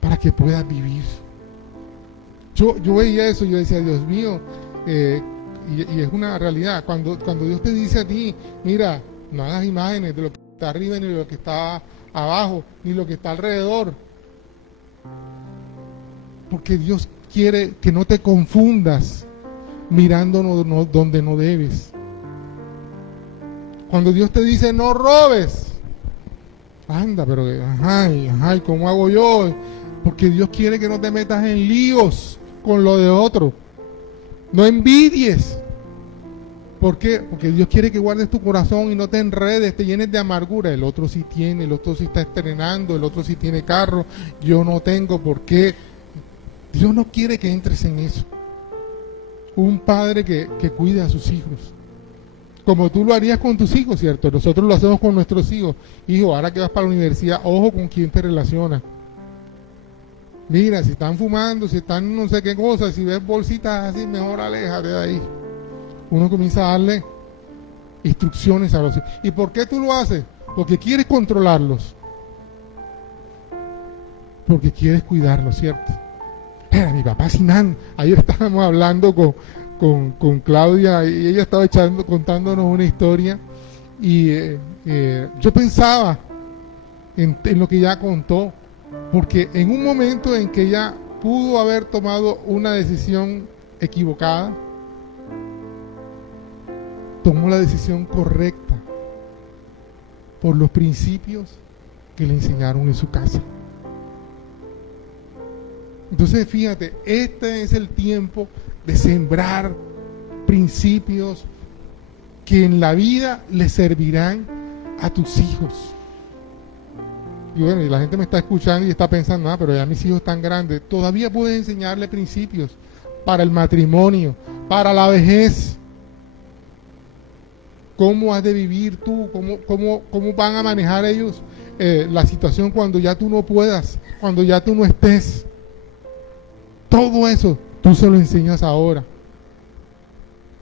para que puedas vivir. Yo veía eso, yo decía, Dios mío, y es una realidad. Cuando Dios te dice a ti, mira, no hagas imágenes de lo que está arriba, ni de lo que está abajo, ni lo que está alrededor. Porque Dios quiere que no te confundas mirando donde no debes. Cuando Dios te dice no robes, anda, pero ajá, ¿cómo hago yo? Porque Dios quiere que no te metas en líos con lo de otro. No envidies. ¿Por qué? Porque Dios quiere que guardes tu corazón y no te enredes, te llenes de amargura. El otro sí tiene, el otro sí está estrenando, el otro sí tiene carro, yo no tengo. ¿Por qué? Dios no quiere que entres en eso. Un padre que cuide a sus hijos, como tú lo harías con tus hijos, ¿cierto? Nosotros lo hacemos con nuestros hijos. Hijo, ahora que vas para la universidad, ojo con quién te relacionas. Mira, si están fumando, si están no sé qué cosas, si ves bolsitas así, mejor aléjate de ahí. Uno comienza a darle instrucciones a los hijos. ¿Y por qué tú lo haces? Porque quieres controlarlos. Porque quieres cuidarlos, ¿cierto? Era mi papá Sinán. Ayer estábamos hablando con Claudia y ella estaba contándonos una historia y yo pensaba en lo que ella contó, porque en un momento en que ella pudo haber tomado una decisión equivocada, tomó la decisión correcta por los principios que le enseñaron en su casa. Entonces fíjate, este es el tiempo de sembrar principios que en la vida le servirán a tus hijos. Y bueno, y la gente me está escuchando y está pensando, pero ya mis hijos están grandes. Todavía puedes enseñarle principios para el matrimonio, para la vejez. ¿Cómo has de vivir tú? ¿Cómo van a manejar ellos la situación cuando ya tú no puedas, cuando ya tú no estés? Todo eso tú se lo enseñas ahora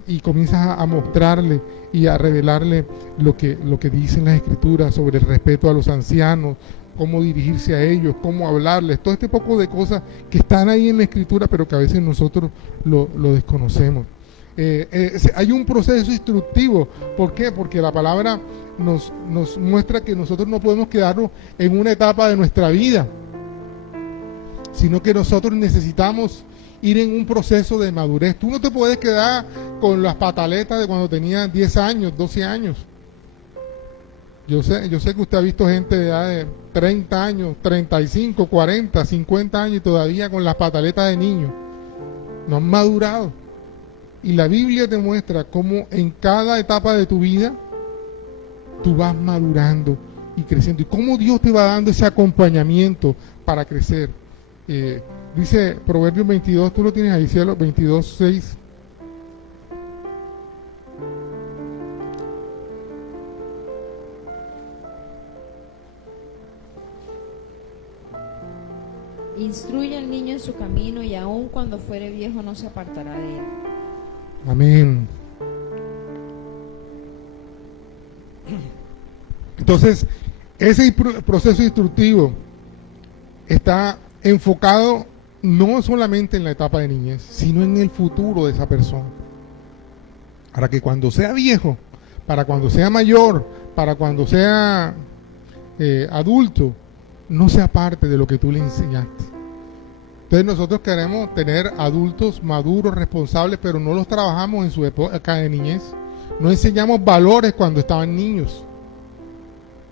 y comienzas a mostrarle y a revelarle lo que dicen las Escrituras sobre el respeto a los ancianos, cómo dirigirse a ellos, cómo hablarles, todo este poco de cosas que están ahí en la Escritura, pero que a veces nosotros lo desconocemos. Hay un proceso instructivo. ¿Por qué? Porque la palabra nos muestra que nosotros no podemos quedarnos en una etapa de nuestra vida, sino que nosotros necesitamos ir en un proceso de madurez. Tú no te puedes quedar con las pataletas de cuando tenías 10 años, 12 años. Yo sé que usted ha visto gente de 30 años, 35, 40, 50 años y todavía con las pataletas de niños. No han madurado. Y la Biblia te muestra cómo en cada etapa de tu vida tú vas madurando y creciendo. Y cómo Dios te va dando ese acompañamiento para crecer. Dice Proverbios 22, tú lo tienes ahí, cielo, 22, 6. Instruye al niño en su camino y aun cuando fuere viejo no se apartará de él. Amén. Entonces, ese proceso instructivo está enfocado no solamente en la etapa de niñez, sino en el futuro de esa persona. Para que cuando sea viejo, para cuando sea mayor, para cuando sea adulto, no sea parte de lo que tú le enseñaste. Entonces nosotros queremos tener adultos maduros, responsables, pero no los trabajamos en su época de niñez. No enseñamos valores cuando estaban niños.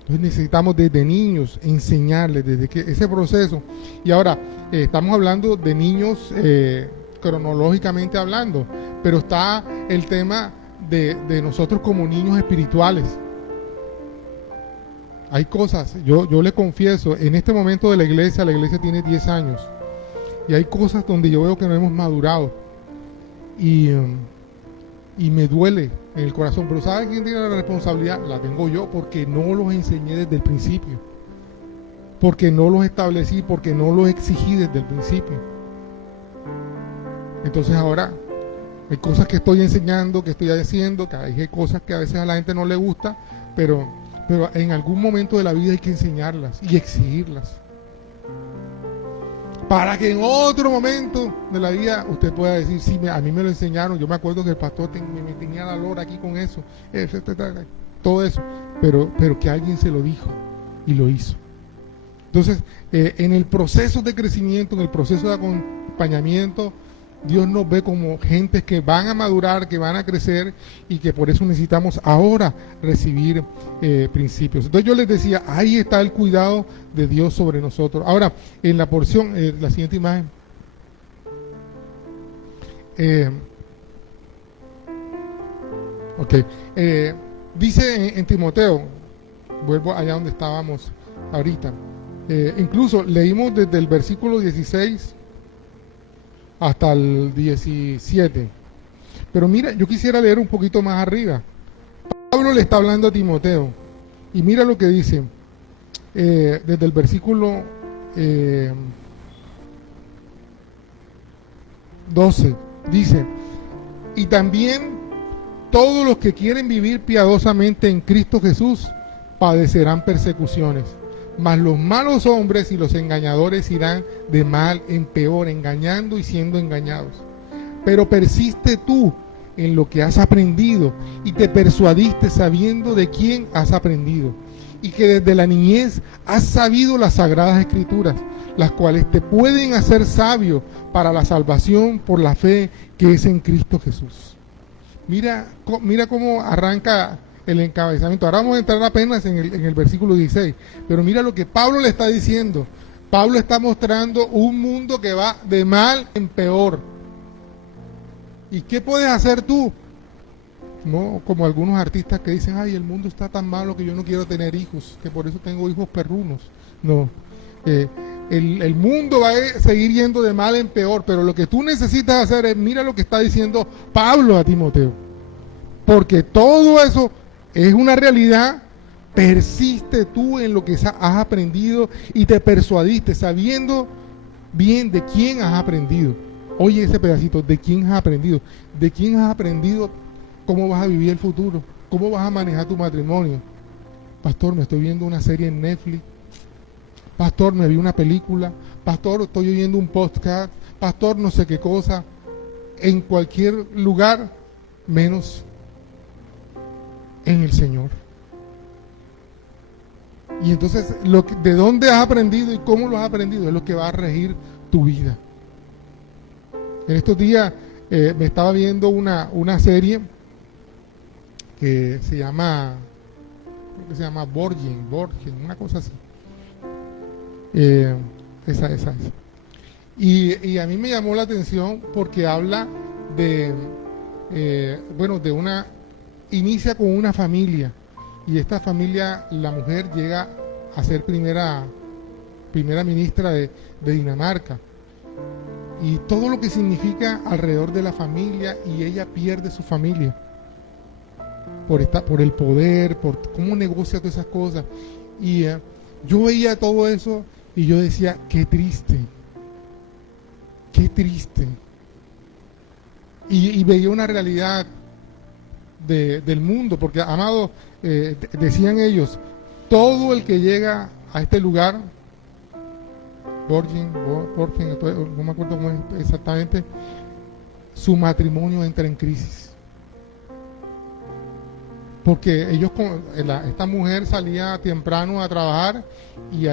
Entonces necesitamos desde niños enseñarles, desde que ese proceso. Y ahora, estamos hablando de niños cronológicamente hablando, pero está el tema de nosotros como niños espirituales. Hay cosas, yo le confieso, en este momento de la iglesia tiene 10 años, y hay cosas donde yo veo que no hemos madurado, y me duele en el corazón. Pero ¿sabe quién tiene la responsabilidad? La tengo yo, porque no los enseñé desde el principio, porque no los establecí, porque no los exigí desde el principio. Entonces ahora hay cosas que estoy enseñando, que estoy haciendo, que hay cosas que a veces a la gente no le gusta, pero en algún momento de la vida hay que enseñarlas y exigirlas, para que en otro momento de la vida usted pueda decir, sí, a mí me lo enseñaron, yo me acuerdo que el pastor me tenía la lora aquí con eso, todo eso, pero que alguien se lo dijo y lo hizo. Entonces, en el proceso de crecimiento, en el proceso de acompañamiento, Dios nos ve como gentes que van a madurar, que van a crecer, y que por eso necesitamos ahora recibir principios. Entonces yo les decía, ahí está el cuidado de Dios sobre nosotros. Ahora, en la porción, la siguiente imagen. Dice en Timoteo, vuelvo allá donde estábamos ahorita, incluso leímos desde el versículo 16 hasta el 17. Pero mira, yo quisiera leer un poquito más arriba. Pablo le está hablando a Timoteo, y mira lo que dice desde el versículo 12. Dice: y también todos los que quieren vivir piadosamente en Cristo Jesús padecerán persecuciones. Mas los malos hombres y los engañadores irán de mal en peor, engañando y siendo engañados. Pero persiste tú en lo que has aprendido y te persuadiste sabiendo de quién has aprendido, y que desde la niñez has sabido las sagradas escrituras, las cuales te pueden hacer sabio para la salvación por la fe que es en Cristo Jesús. Mira cómo arranca el encabezamiento. Ahora vamos a entrar apenas en el versículo 16, pero mira lo que Pablo le está diciendo. Pablo está mostrando un mundo que va de mal en peor. ¿Y qué puedes hacer tú? No como algunos artistas que dicen, ay, el mundo está tan malo que yo no quiero tener hijos, que por eso tengo hijos perrunos. No, el mundo va a seguir yendo de mal en peor, pero lo que tú necesitas hacer es, mira lo que está diciendo Pablo a Timoteo, porque todo eso es una realidad. Persiste tú en lo que has aprendido y te persuadiste sabiendo bien de quién has aprendido. Oye ese pedacito, ¿de quién has aprendido? ¿De quién has aprendido cómo vas a vivir el futuro? ¿Cómo vas a manejar tu matrimonio? Pastor, me estoy viendo una serie en Netflix. Pastor, me vi una película. Pastor, estoy oyendo un podcast. Pastor, no sé qué cosa. En cualquier lugar, menos en el Señor. Y entonces, de dónde has aprendido y cómo lo has aprendido es lo que va a regir tu vida. En estos días me estaba viendo una serie que se llama Borgen, una cosa así. Esa. Y a mí me llamó la atención porque habla de inicia con una familia, y esta familia, la mujer llega a ser primera ministra de Dinamarca, y todo lo que significa alrededor de la familia, y ella pierde su familia por el poder, por cómo negocia todas esas cosas. Y yo veía todo eso y yo decía, qué triste, y veía una realidad del mundo, porque, amado, decían ellos, todo el que llega a este lugar, Borgen, no me acuerdo cómo es exactamente, su matrimonio entra en crisis. Porque esta mujer salía temprano a trabajar y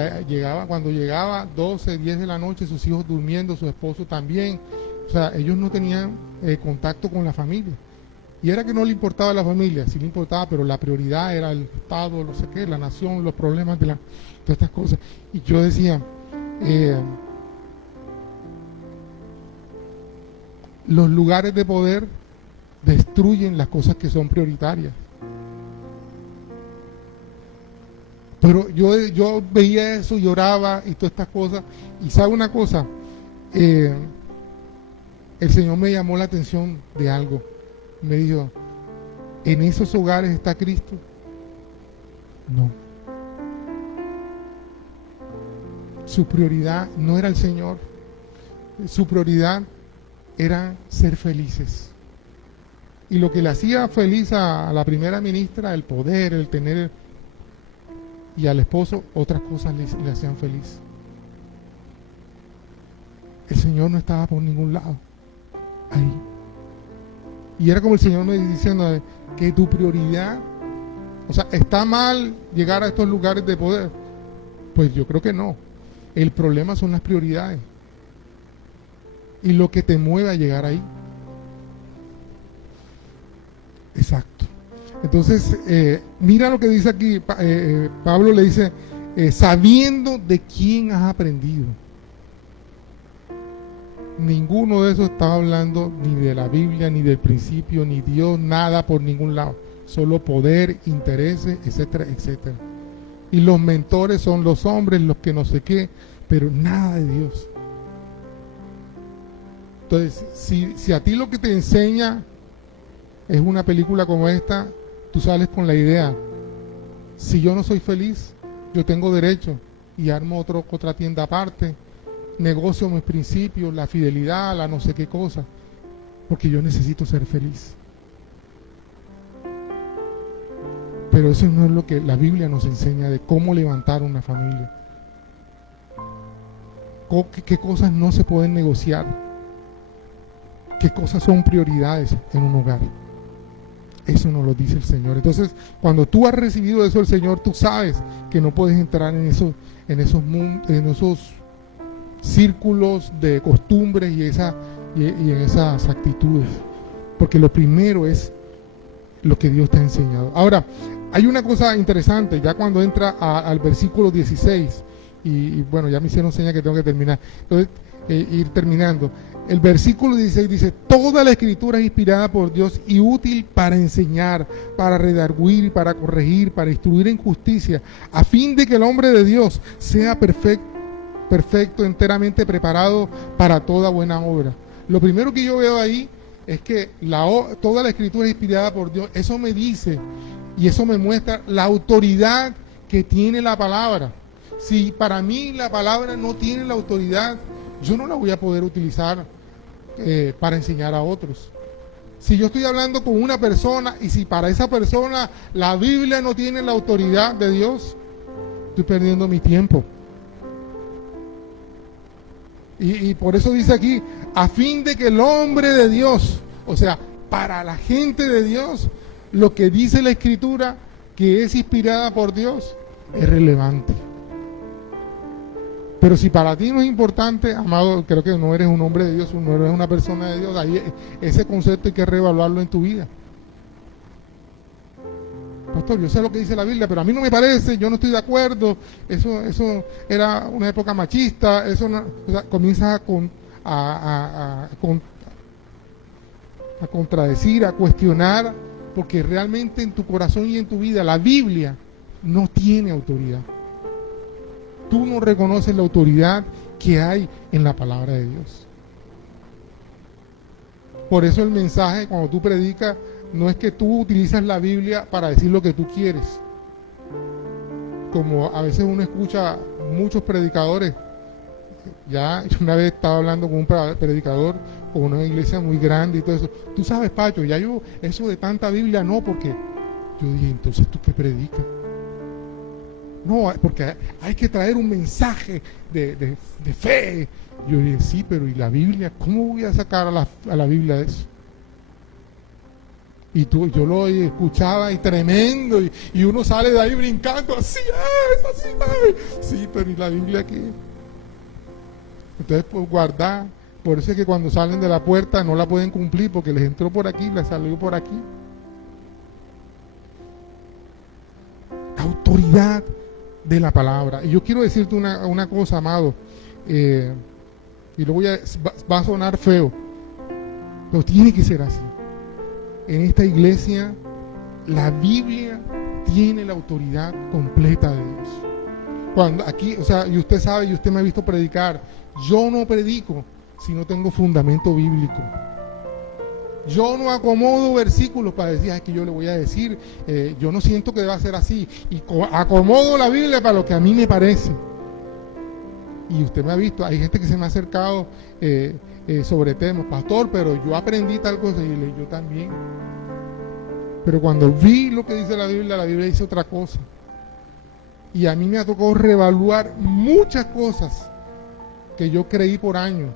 cuando llegaba 12, 10 de la noche, sus hijos durmiendo, su esposo también. O sea, ellos no tenían contacto con la familia. Y era que no le importaba la familia, sí le importaba, pero la prioridad era el Estado, no sé qué, la nación, los problemas de todas estas cosas. Y yo decía, los lugares de poder destruyen las cosas que son prioritarias. Pero yo veía eso, lloraba y todas estas cosas. Y ¿sabe una cosa? El Señor me llamó la atención de algo. Me dijo, ¿en esos hogares está Cristo? No. Su prioridad no era el Señor. Su prioridad era ser felices. Y lo que le hacía feliz a la primera ministra, el poder, el tener, y al esposo, otras cosas le hacían feliz. El Señor no estaba por ningún lado ahí. Y era como el Señor me diciendo que tu prioridad, o sea, ¿está mal llegar a estos lugares de poder? Pues yo creo que no. El problema son las prioridades y lo que te mueve a llegar ahí. Exacto. Entonces, mira lo que dice aquí, Pablo le dice, sabiendo de quién has aprendido. Ninguno de esos estaba hablando ni de la Biblia, ni del principio, ni Dios, nada por ningún lado. Solo poder, intereses, etcétera, etcétera. Y los mentores son los hombres, los que no sé qué, pero nada de Dios. Entonces, si a ti lo que te enseña es una película como esta, tú sales con la idea, si yo no soy feliz, yo tengo derecho, y armo otra tienda aparte, negocio mis principios, la fidelidad, la no sé qué cosa, porque yo necesito ser feliz. Pero eso no es lo que la Biblia nos enseña de cómo levantar una familia. ¿Qué cosas no se pueden negociar? ¿Qué cosas son prioridades en un hogar? Eso nos lo dice el Señor. Entonces, cuando tú has recibido eso del Señor, tú sabes que no puedes entrar en esos círculos de costumbres y en esas actitudes, porque lo primero es lo que Dios te ha enseñado. Ahora, hay una cosa interesante, ya cuando entra al versículo 16, y bueno, ya me hicieron señas que tengo que terminar, entonces ir terminando. El versículo 16 dice, toda la escritura es inspirada por Dios y útil para enseñar, para redarguir, para corregir, para instruir en justicia, a fin de que el hombre de Dios sea perfecto, enteramente preparado para toda buena obra. Lo primero que yo veo ahí es que toda la escritura es inspirada por Dios. Eso me dice y eso me muestra la autoridad que tiene la palabra. Si para mí la palabra no tiene la autoridad, yo no la voy a poder utilizar para enseñar a otros. Si yo estoy hablando con una persona y si para esa persona la Biblia no tiene la autoridad de Dios, estoy perdiendo mi tiempo. Y por eso dice aquí, a fin de que el hombre de Dios, o sea, para la gente de Dios, lo que dice la Escritura, que es inspirada por Dios, es relevante. Pero si para ti no es importante, amado, creo que no eres un hombre de Dios, no eres una persona de Dios, ahí ese concepto hay que reevaluarlo en tu vida. Pastor, yo sé lo que dice la Biblia, pero a mí no me parece, yo no estoy de acuerdo, eso era una época machista, eso no, o sea, comienzas a contradecir, a cuestionar, porque realmente en tu corazón y en tu vida la Biblia no tiene autoridad. Tú no reconoces la autoridad que hay en la palabra de Dios. Por eso el mensaje, cuando tú predicas, no es que tú utilizas la Biblia para decir lo que tú quieres. Como a veces uno escucha muchos predicadores. Ya una vez estaba hablando con un predicador con una iglesia muy grande y todo eso. Tú sabes, Pacho, ya yo eso de tanta Biblia no, porque yo dije, entonces ¿tú qué predicas? No, porque hay que traer un mensaje de fe. Yo dije, sí, pero ¿y la Biblia? ¿Cómo voy a sacar a la Biblia de eso? Y yo lo escuchaba y tremendo, y uno sale de ahí brincando, así, es así, madre. Sí, pero ¿y la Biblia qué? Entonces, pues guardar. Por eso es que cuando salen de la puerta no la pueden cumplir, porque les entró por aquí, les salió por aquí. Autoridad de la palabra. Y yo quiero decirte una cosa, amado, y lo va a sonar feo, pero tiene que ser así. En esta iglesia, la Biblia tiene la autoridad completa de Dios. Cuando aquí, o sea, y usted sabe, y usted me ha visto predicar, yo no predico si no tengo fundamento bíblico. Yo no acomodo versículos para decir, que yo le voy a decir, yo no siento que deba ser así, y acomodo la Biblia para lo que a mí me parece. Y usted me ha visto, hay gente que se me ha acercado sobre temas, pastor, pero yo aprendí tal cosa, y yo también. Pero cuando vi lo que dice la Biblia dice otra cosa. Y a mí me ha tocado reevaluar muchas cosas que yo creí por años,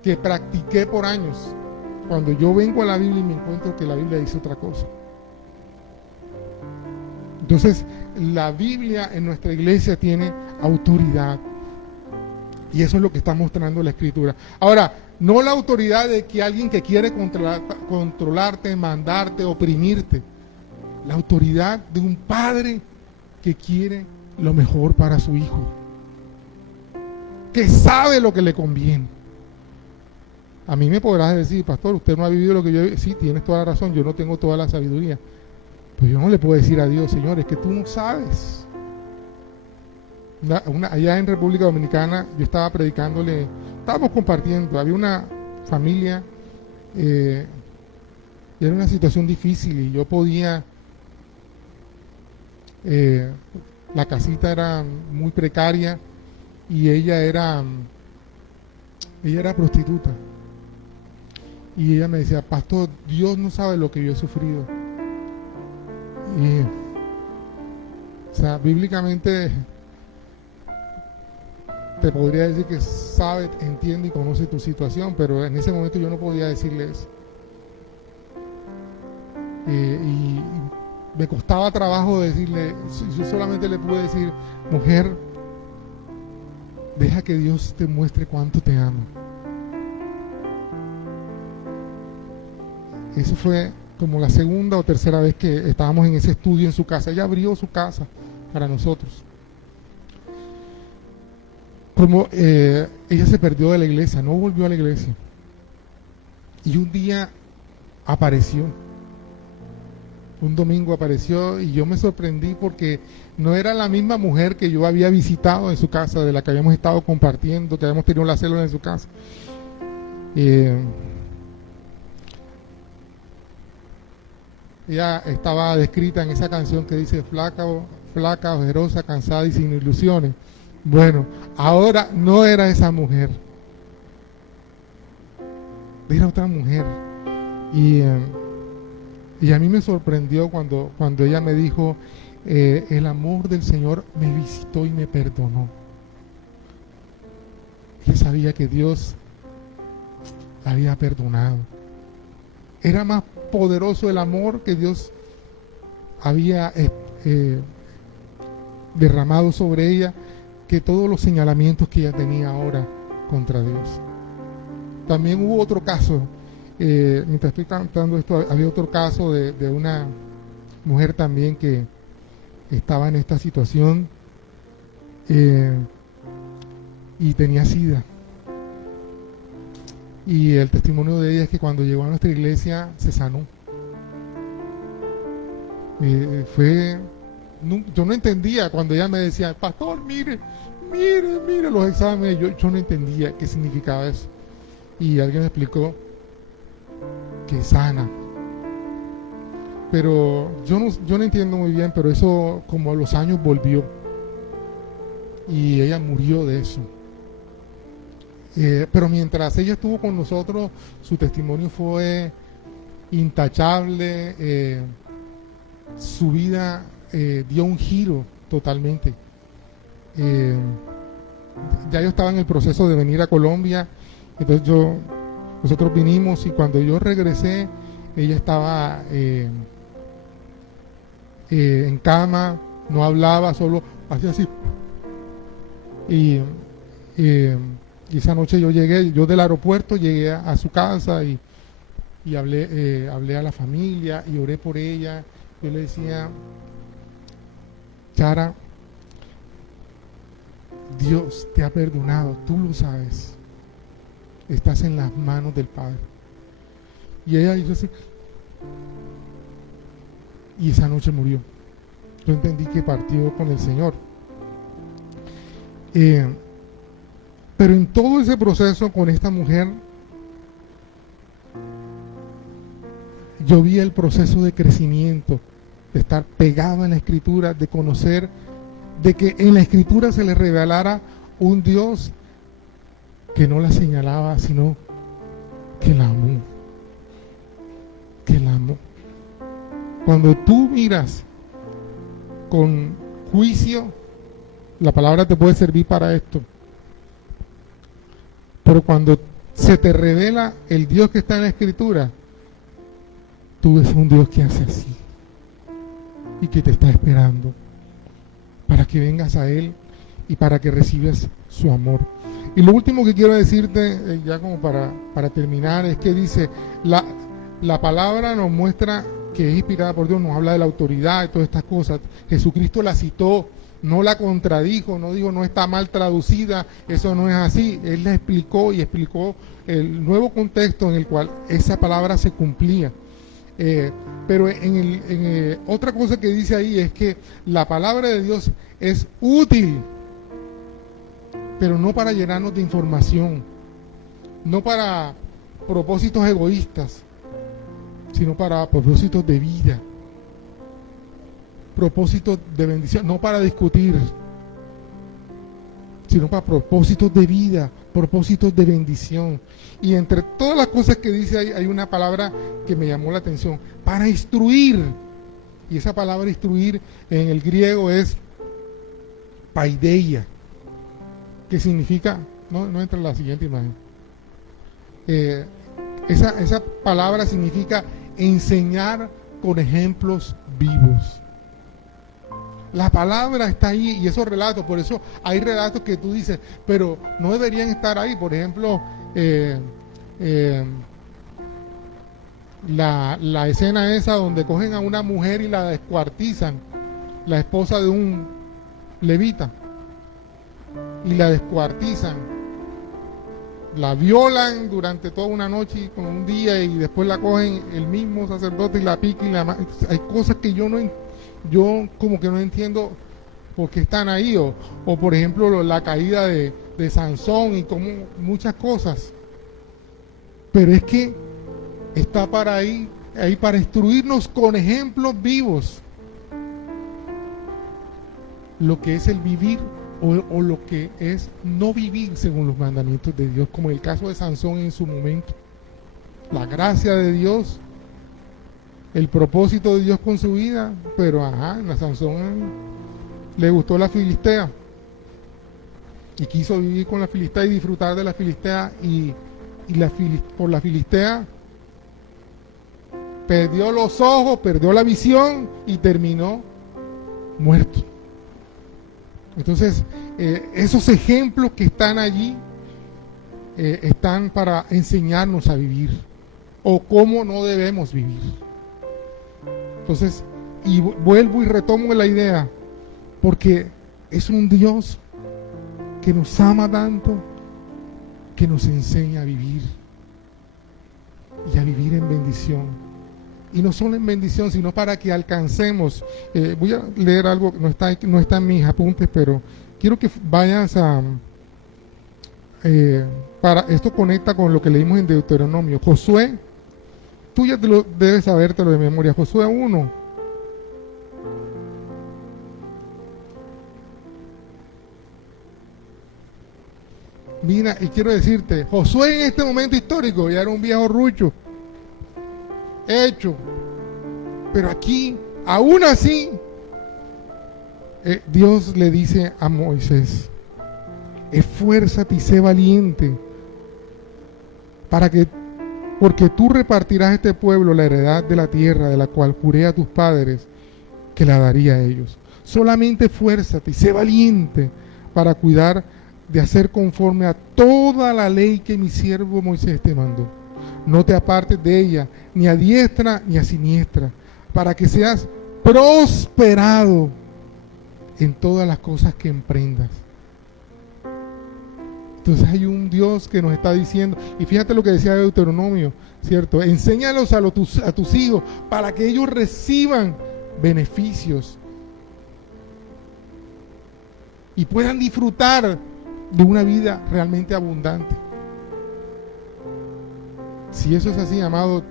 que practiqué por años. Cuando yo vengo a la Biblia y me encuentro que la Biblia dice otra cosa. Entonces, la Biblia en nuestra iglesia tiene autoridad. Y eso es lo que está mostrando la Escritura. Ahora, no la autoridad de que alguien que quiere controlarte, mandarte, oprimirte. La autoridad de un padre que quiere lo mejor para su hijo. Que sabe lo que le conviene. A mí me podrás decir, pastor, usted no ha vivido lo que yo he vivido. Sí, tienes toda la razón, yo no tengo toda la sabiduría. Pero yo no le puedo decir a Dios, Señor, es que tú no sabes. Allá en República Dominicana, yo estaba predicándole, estábamos compartiendo, había una familia, era una situación difícil y yo podía, la casita era muy precaria y ella era prostituta. Y ella me decía, pastor, Dios no sabe lo que yo he sufrido. Y, o sea, bíblicamente te podría decir que sabe, entiende y conoce tu situación, pero en ese momento yo no podía decirle eso. Y me costaba trabajo decirle, yo solamente le pude decir, mujer, deja que Dios te muestre cuánto te ama. Eso fue como la segunda o tercera vez que estábamos en ese estudio en su casa. Ella abrió su casa para nosotros. Como ella se perdió de la iglesia, no volvió a la iglesia. Y un día apareció. Un domingo apareció y yo me sorprendí porque no era la misma mujer que yo había visitado en su casa, de la que habíamos estado compartiendo, que habíamos tenido la célula en su casa. Ella estaba descrita en esa canción que dice flaca, ojerosa, cansada y sin ilusiones. Bueno, ahora no era esa mujer, era otra mujer. Y a mí me sorprendió cuando ella me dijo, el amor del Señor me visitó y me perdonó. Ella sabía que Dios la había perdonado. Era más poderoso el amor que Dios había derramado sobre ella que todos los señalamientos que ella tenía ahora contra Dios. También hubo otro caso, mientras estoy cantando esto, había otro caso de una mujer también que estaba en esta situación y tenía SIDA. Y el testimonio de ella es que cuando llegó a nuestra iglesia se sanó. Yo no entendía cuando ella me decía, pastor, mire los exámenes. Yo no entendía qué significaba eso. Y alguien me explicó que sana. Pero yo no entiendo muy bien, pero eso como a los años volvió. Y ella murió de eso. Pero mientras ella estuvo con nosotros, su testimonio fue intachable. Su vida dio un giro totalmente. Ya yo estaba en el proceso de venir a Colombia, entonces nosotros vinimos y cuando yo regresé, ella estaba en cama, no hablaba, solo hacía así. Y esa noche yo del aeropuerto llegué a su casa y hablé a la familia y oré por ella. Yo le decía, Chara, Dios te ha perdonado, tú lo sabes, estás en las manos del Padre. Y ella hizo así, y esa noche murió. Yo entendí que partió con el Señor. Pero en todo ese proceso con esta mujer, yo vi el proceso de crecimiento, de estar pegado en la Escritura, de conocer, de que en la Escritura se le revelara un Dios que no la señalaba, sino que la amó. Que la amó. Cuando tú miras con juicio, la palabra te puede servir para esto. Pero cuando se te revela el Dios que está en la Escritura, tú ves un Dios que hace así y que te está esperando para que vengas a Él y para que recibas su amor. Y lo último que quiero decirte, ya como para terminar, es que dice, la palabra nos muestra que es inspirada por Dios, nos habla de la autoridad y todas estas cosas. Jesucristo la citó, no la contradijo, no dijo no está mal traducida, eso no es así. Él la explicó y explicó el nuevo contexto en el cual esa palabra se cumplía. Pero otra cosa que dice ahí es que la palabra de Dios es útil, pero no para llenarnos de información, no para propósitos egoístas, sino para propósitos de vida, propósitos de bendición, no para discutir, sino para propósitos de vida, propósitos de bendición. Y entre todas las cosas que dice ahí, hay una palabra que me llamó la atención, para instruir. Y esa palabra instruir en el griego es paideia, que significa, no entra en la siguiente imagen, esa palabra significa enseñar con ejemplos vivos. La palabra está ahí y esos relatos, por eso hay relatos que tú dices, pero no deberían estar ahí. Por ejemplo, la escena esa donde cogen a una mujer y la descuartizan, la esposa de un levita, y la descuartizan, la violan durante toda una noche y con un día, y después la cogen el mismo sacerdote y la pica y hay cosas que yo como que no entiendo por qué están ahí, o por ejemplo la caída de Sansón y como muchas cosas. Pero es que está para ahí para instruirnos con ejemplos vivos lo que es el vivir o lo que es no vivir según los mandamientos de Dios, como el caso de Sansón en su momento. La gracia de Dios, el propósito de Dios con su vida, pero a Sansón le gustó la filistea y quiso vivir con la filistea y disfrutar de la filistea, y por la filistea perdió los ojos, perdió la visión y terminó muerto. Entonces, esos ejemplos que están allí están para enseñarnos a vivir o cómo no debemos vivir. Entonces, y vuelvo y retomo la idea, porque es un Dios que nos ama tanto, que nos enseña a vivir y a vivir en bendición. Y no solo en bendición, sino para que alcancemos. Voy a leer algo que no está en mis apuntes, pero quiero que vayas esto conecta con lo que leímos en Deuteronomio. Josué, tú ya debes sabértelo de memoria. Josué 1. Mira, y quiero decirte, Josué en este momento histórico ya era un viejo rucho, hecho, pero aquí, aún así, Dios le dice a Moisés: esfuérzate y sé valiente, porque tú repartirás a este pueblo la heredad de la tierra de la cual juré a tus padres que la daría a ellos. Solamente esfuérzate y sé valiente para cuidar de hacer conforme a toda la ley que mi siervo Moisés te mandó. No te apartes de ella, ni a diestra ni a siniestra, para que seas prosperado en todas las cosas que emprendas. Entonces hay un Dios que nos está diciendo, y fíjate lo que decía Deuteronomio, ¿cierto? Enséñalos a tus hijos para que ellos reciban beneficios y puedan disfrutar de una vida realmente abundante. Si eso es así, amado,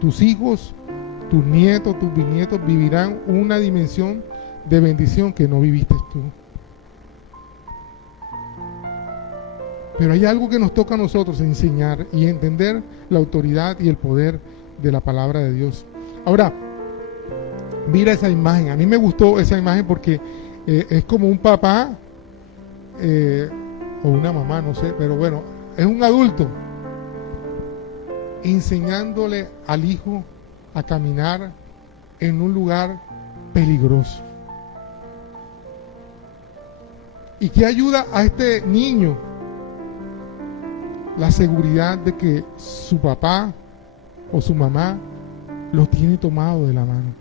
tus hijos, tus nietos, tus bisnietos vivirán una dimensión de bendición que no viviste tú. Pero hay algo que nos toca a nosotros enseñar y entender la autoridad y el poder de la palabra de Dios. Ahora, mira esa imagen. A mí me gustó esa imagen porque es como un papá o una mamá, no sé, pero bueno, es un adulto enseñándole al hijo a caminar en un lugar peligroso. ¿Y qué ayuda a este niño? La seguridad de que su papá o su mamá lo tiene tomado de la mano.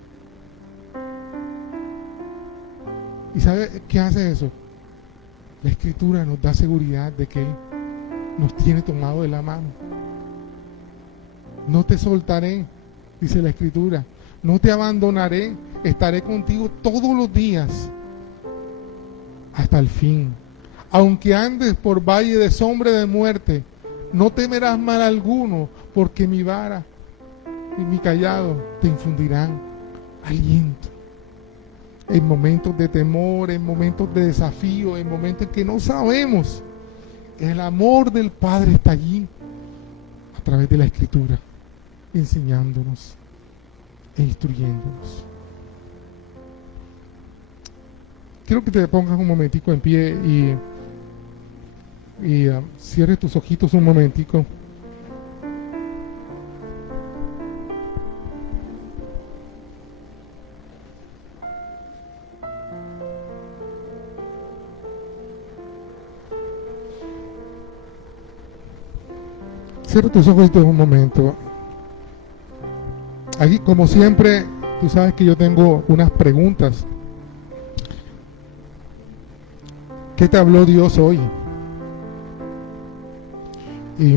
¿Y sabe qué hace eso? La Escritura nos da seguridad de que Él nos tiene tomado de la mano. No te soltaré, dice la Escritura. No te abandonaré, estaré contigo todos los días hasta el fin. Aunque andes por valle de sombra de muerte, no temerás mal alguno, porque mi vara y mi cayado te infundirán aliento. En momentos de temor, en momentos de desafío, en momentos en que no sabemos, el amor del Padre está allí, a través de la Escritura, enseñándonos e instruyéndonos. Quiero que te pongas un momentico en pie y cierres tus ojitos un momentico. Cierra tus ojitos un momento. Aquí, como siempre, tú sabes que yo tengo unas preguntas. ¿Qué te habló Dios hoy? ¿Y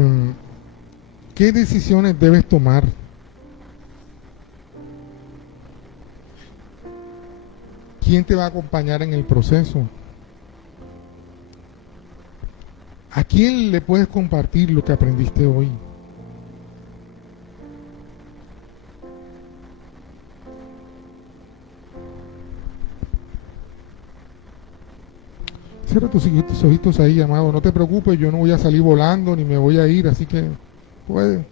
qué decisiones debes tomar? ¿Quién te va a acompañar en el proceso? ¿A quién le puedes compartir lo que aprendiste hoy? Cierra tus ojitos ahí, amado. No te preocupes, yo no voy a salir volando ni me voy a ir, así que puede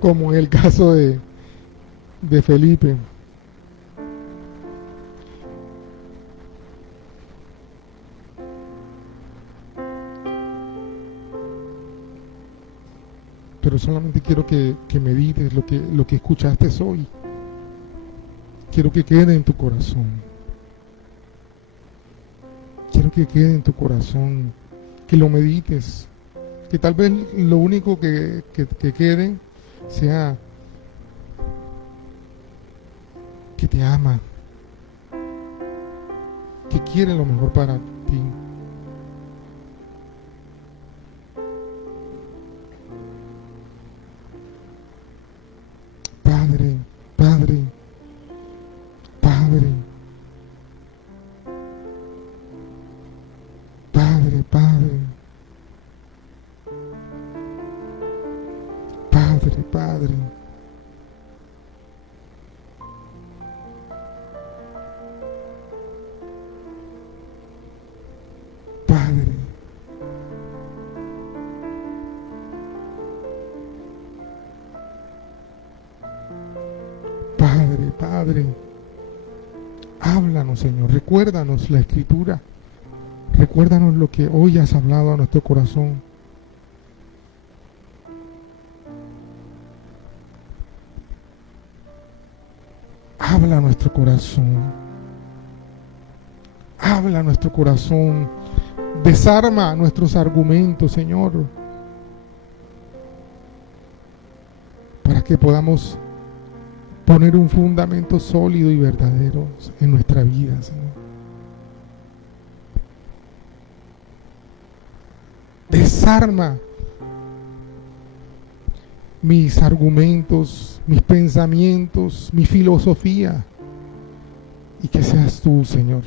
como en el caso de Felipe. Pero solamente quiero que medites lo que escuchaste hoy. Quiero que quede en tu corazón. Quiero que quede en tu corazón, que lo medites, que tal vez lo único que quede sea que te ama, que quiere lo mejor para ti. Padre, Padre, Padre. Padre, Padre, Padre, Padre, Padre, Padre, Padre, háblanos. Señor. Recuérdanos la Escritura. Recuérdanos lo que hoy has hablado a nuestro corazón. Habla a nuestro corazón. Habla a nuestro corazón. Desarma nuestros argumentos, Señor, para que podamos poner un fundamento sólido y verdadero en nuestra vida, Señor. Desarma mis argumentos, mis pensamientos, mi filosofía, y que seas tú, Señor.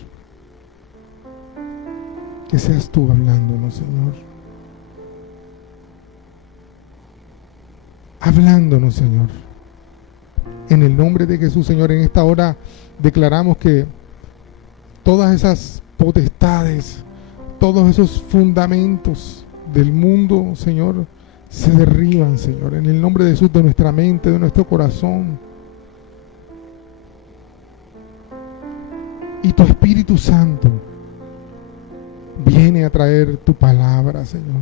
Que seas tú hablándonos, Señor. Hablándonos, Señor. En el nombre de Jesús, Señor, en esta hora declaramos que todas esas potestades, todos esos fundamentos del mundo, Señor, se derriban, Señor, en el nombre de Jesús, de nuestra mente, de nuestro corazón. Y tu Espíritu Santo viene a traer tu palabra, Señor.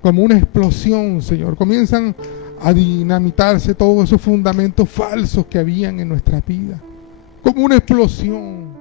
Como una explosión, Señor. Comienzan a dinamitarse todos esos fundamentos falsos que habían en nuestra vida. Como una explosión.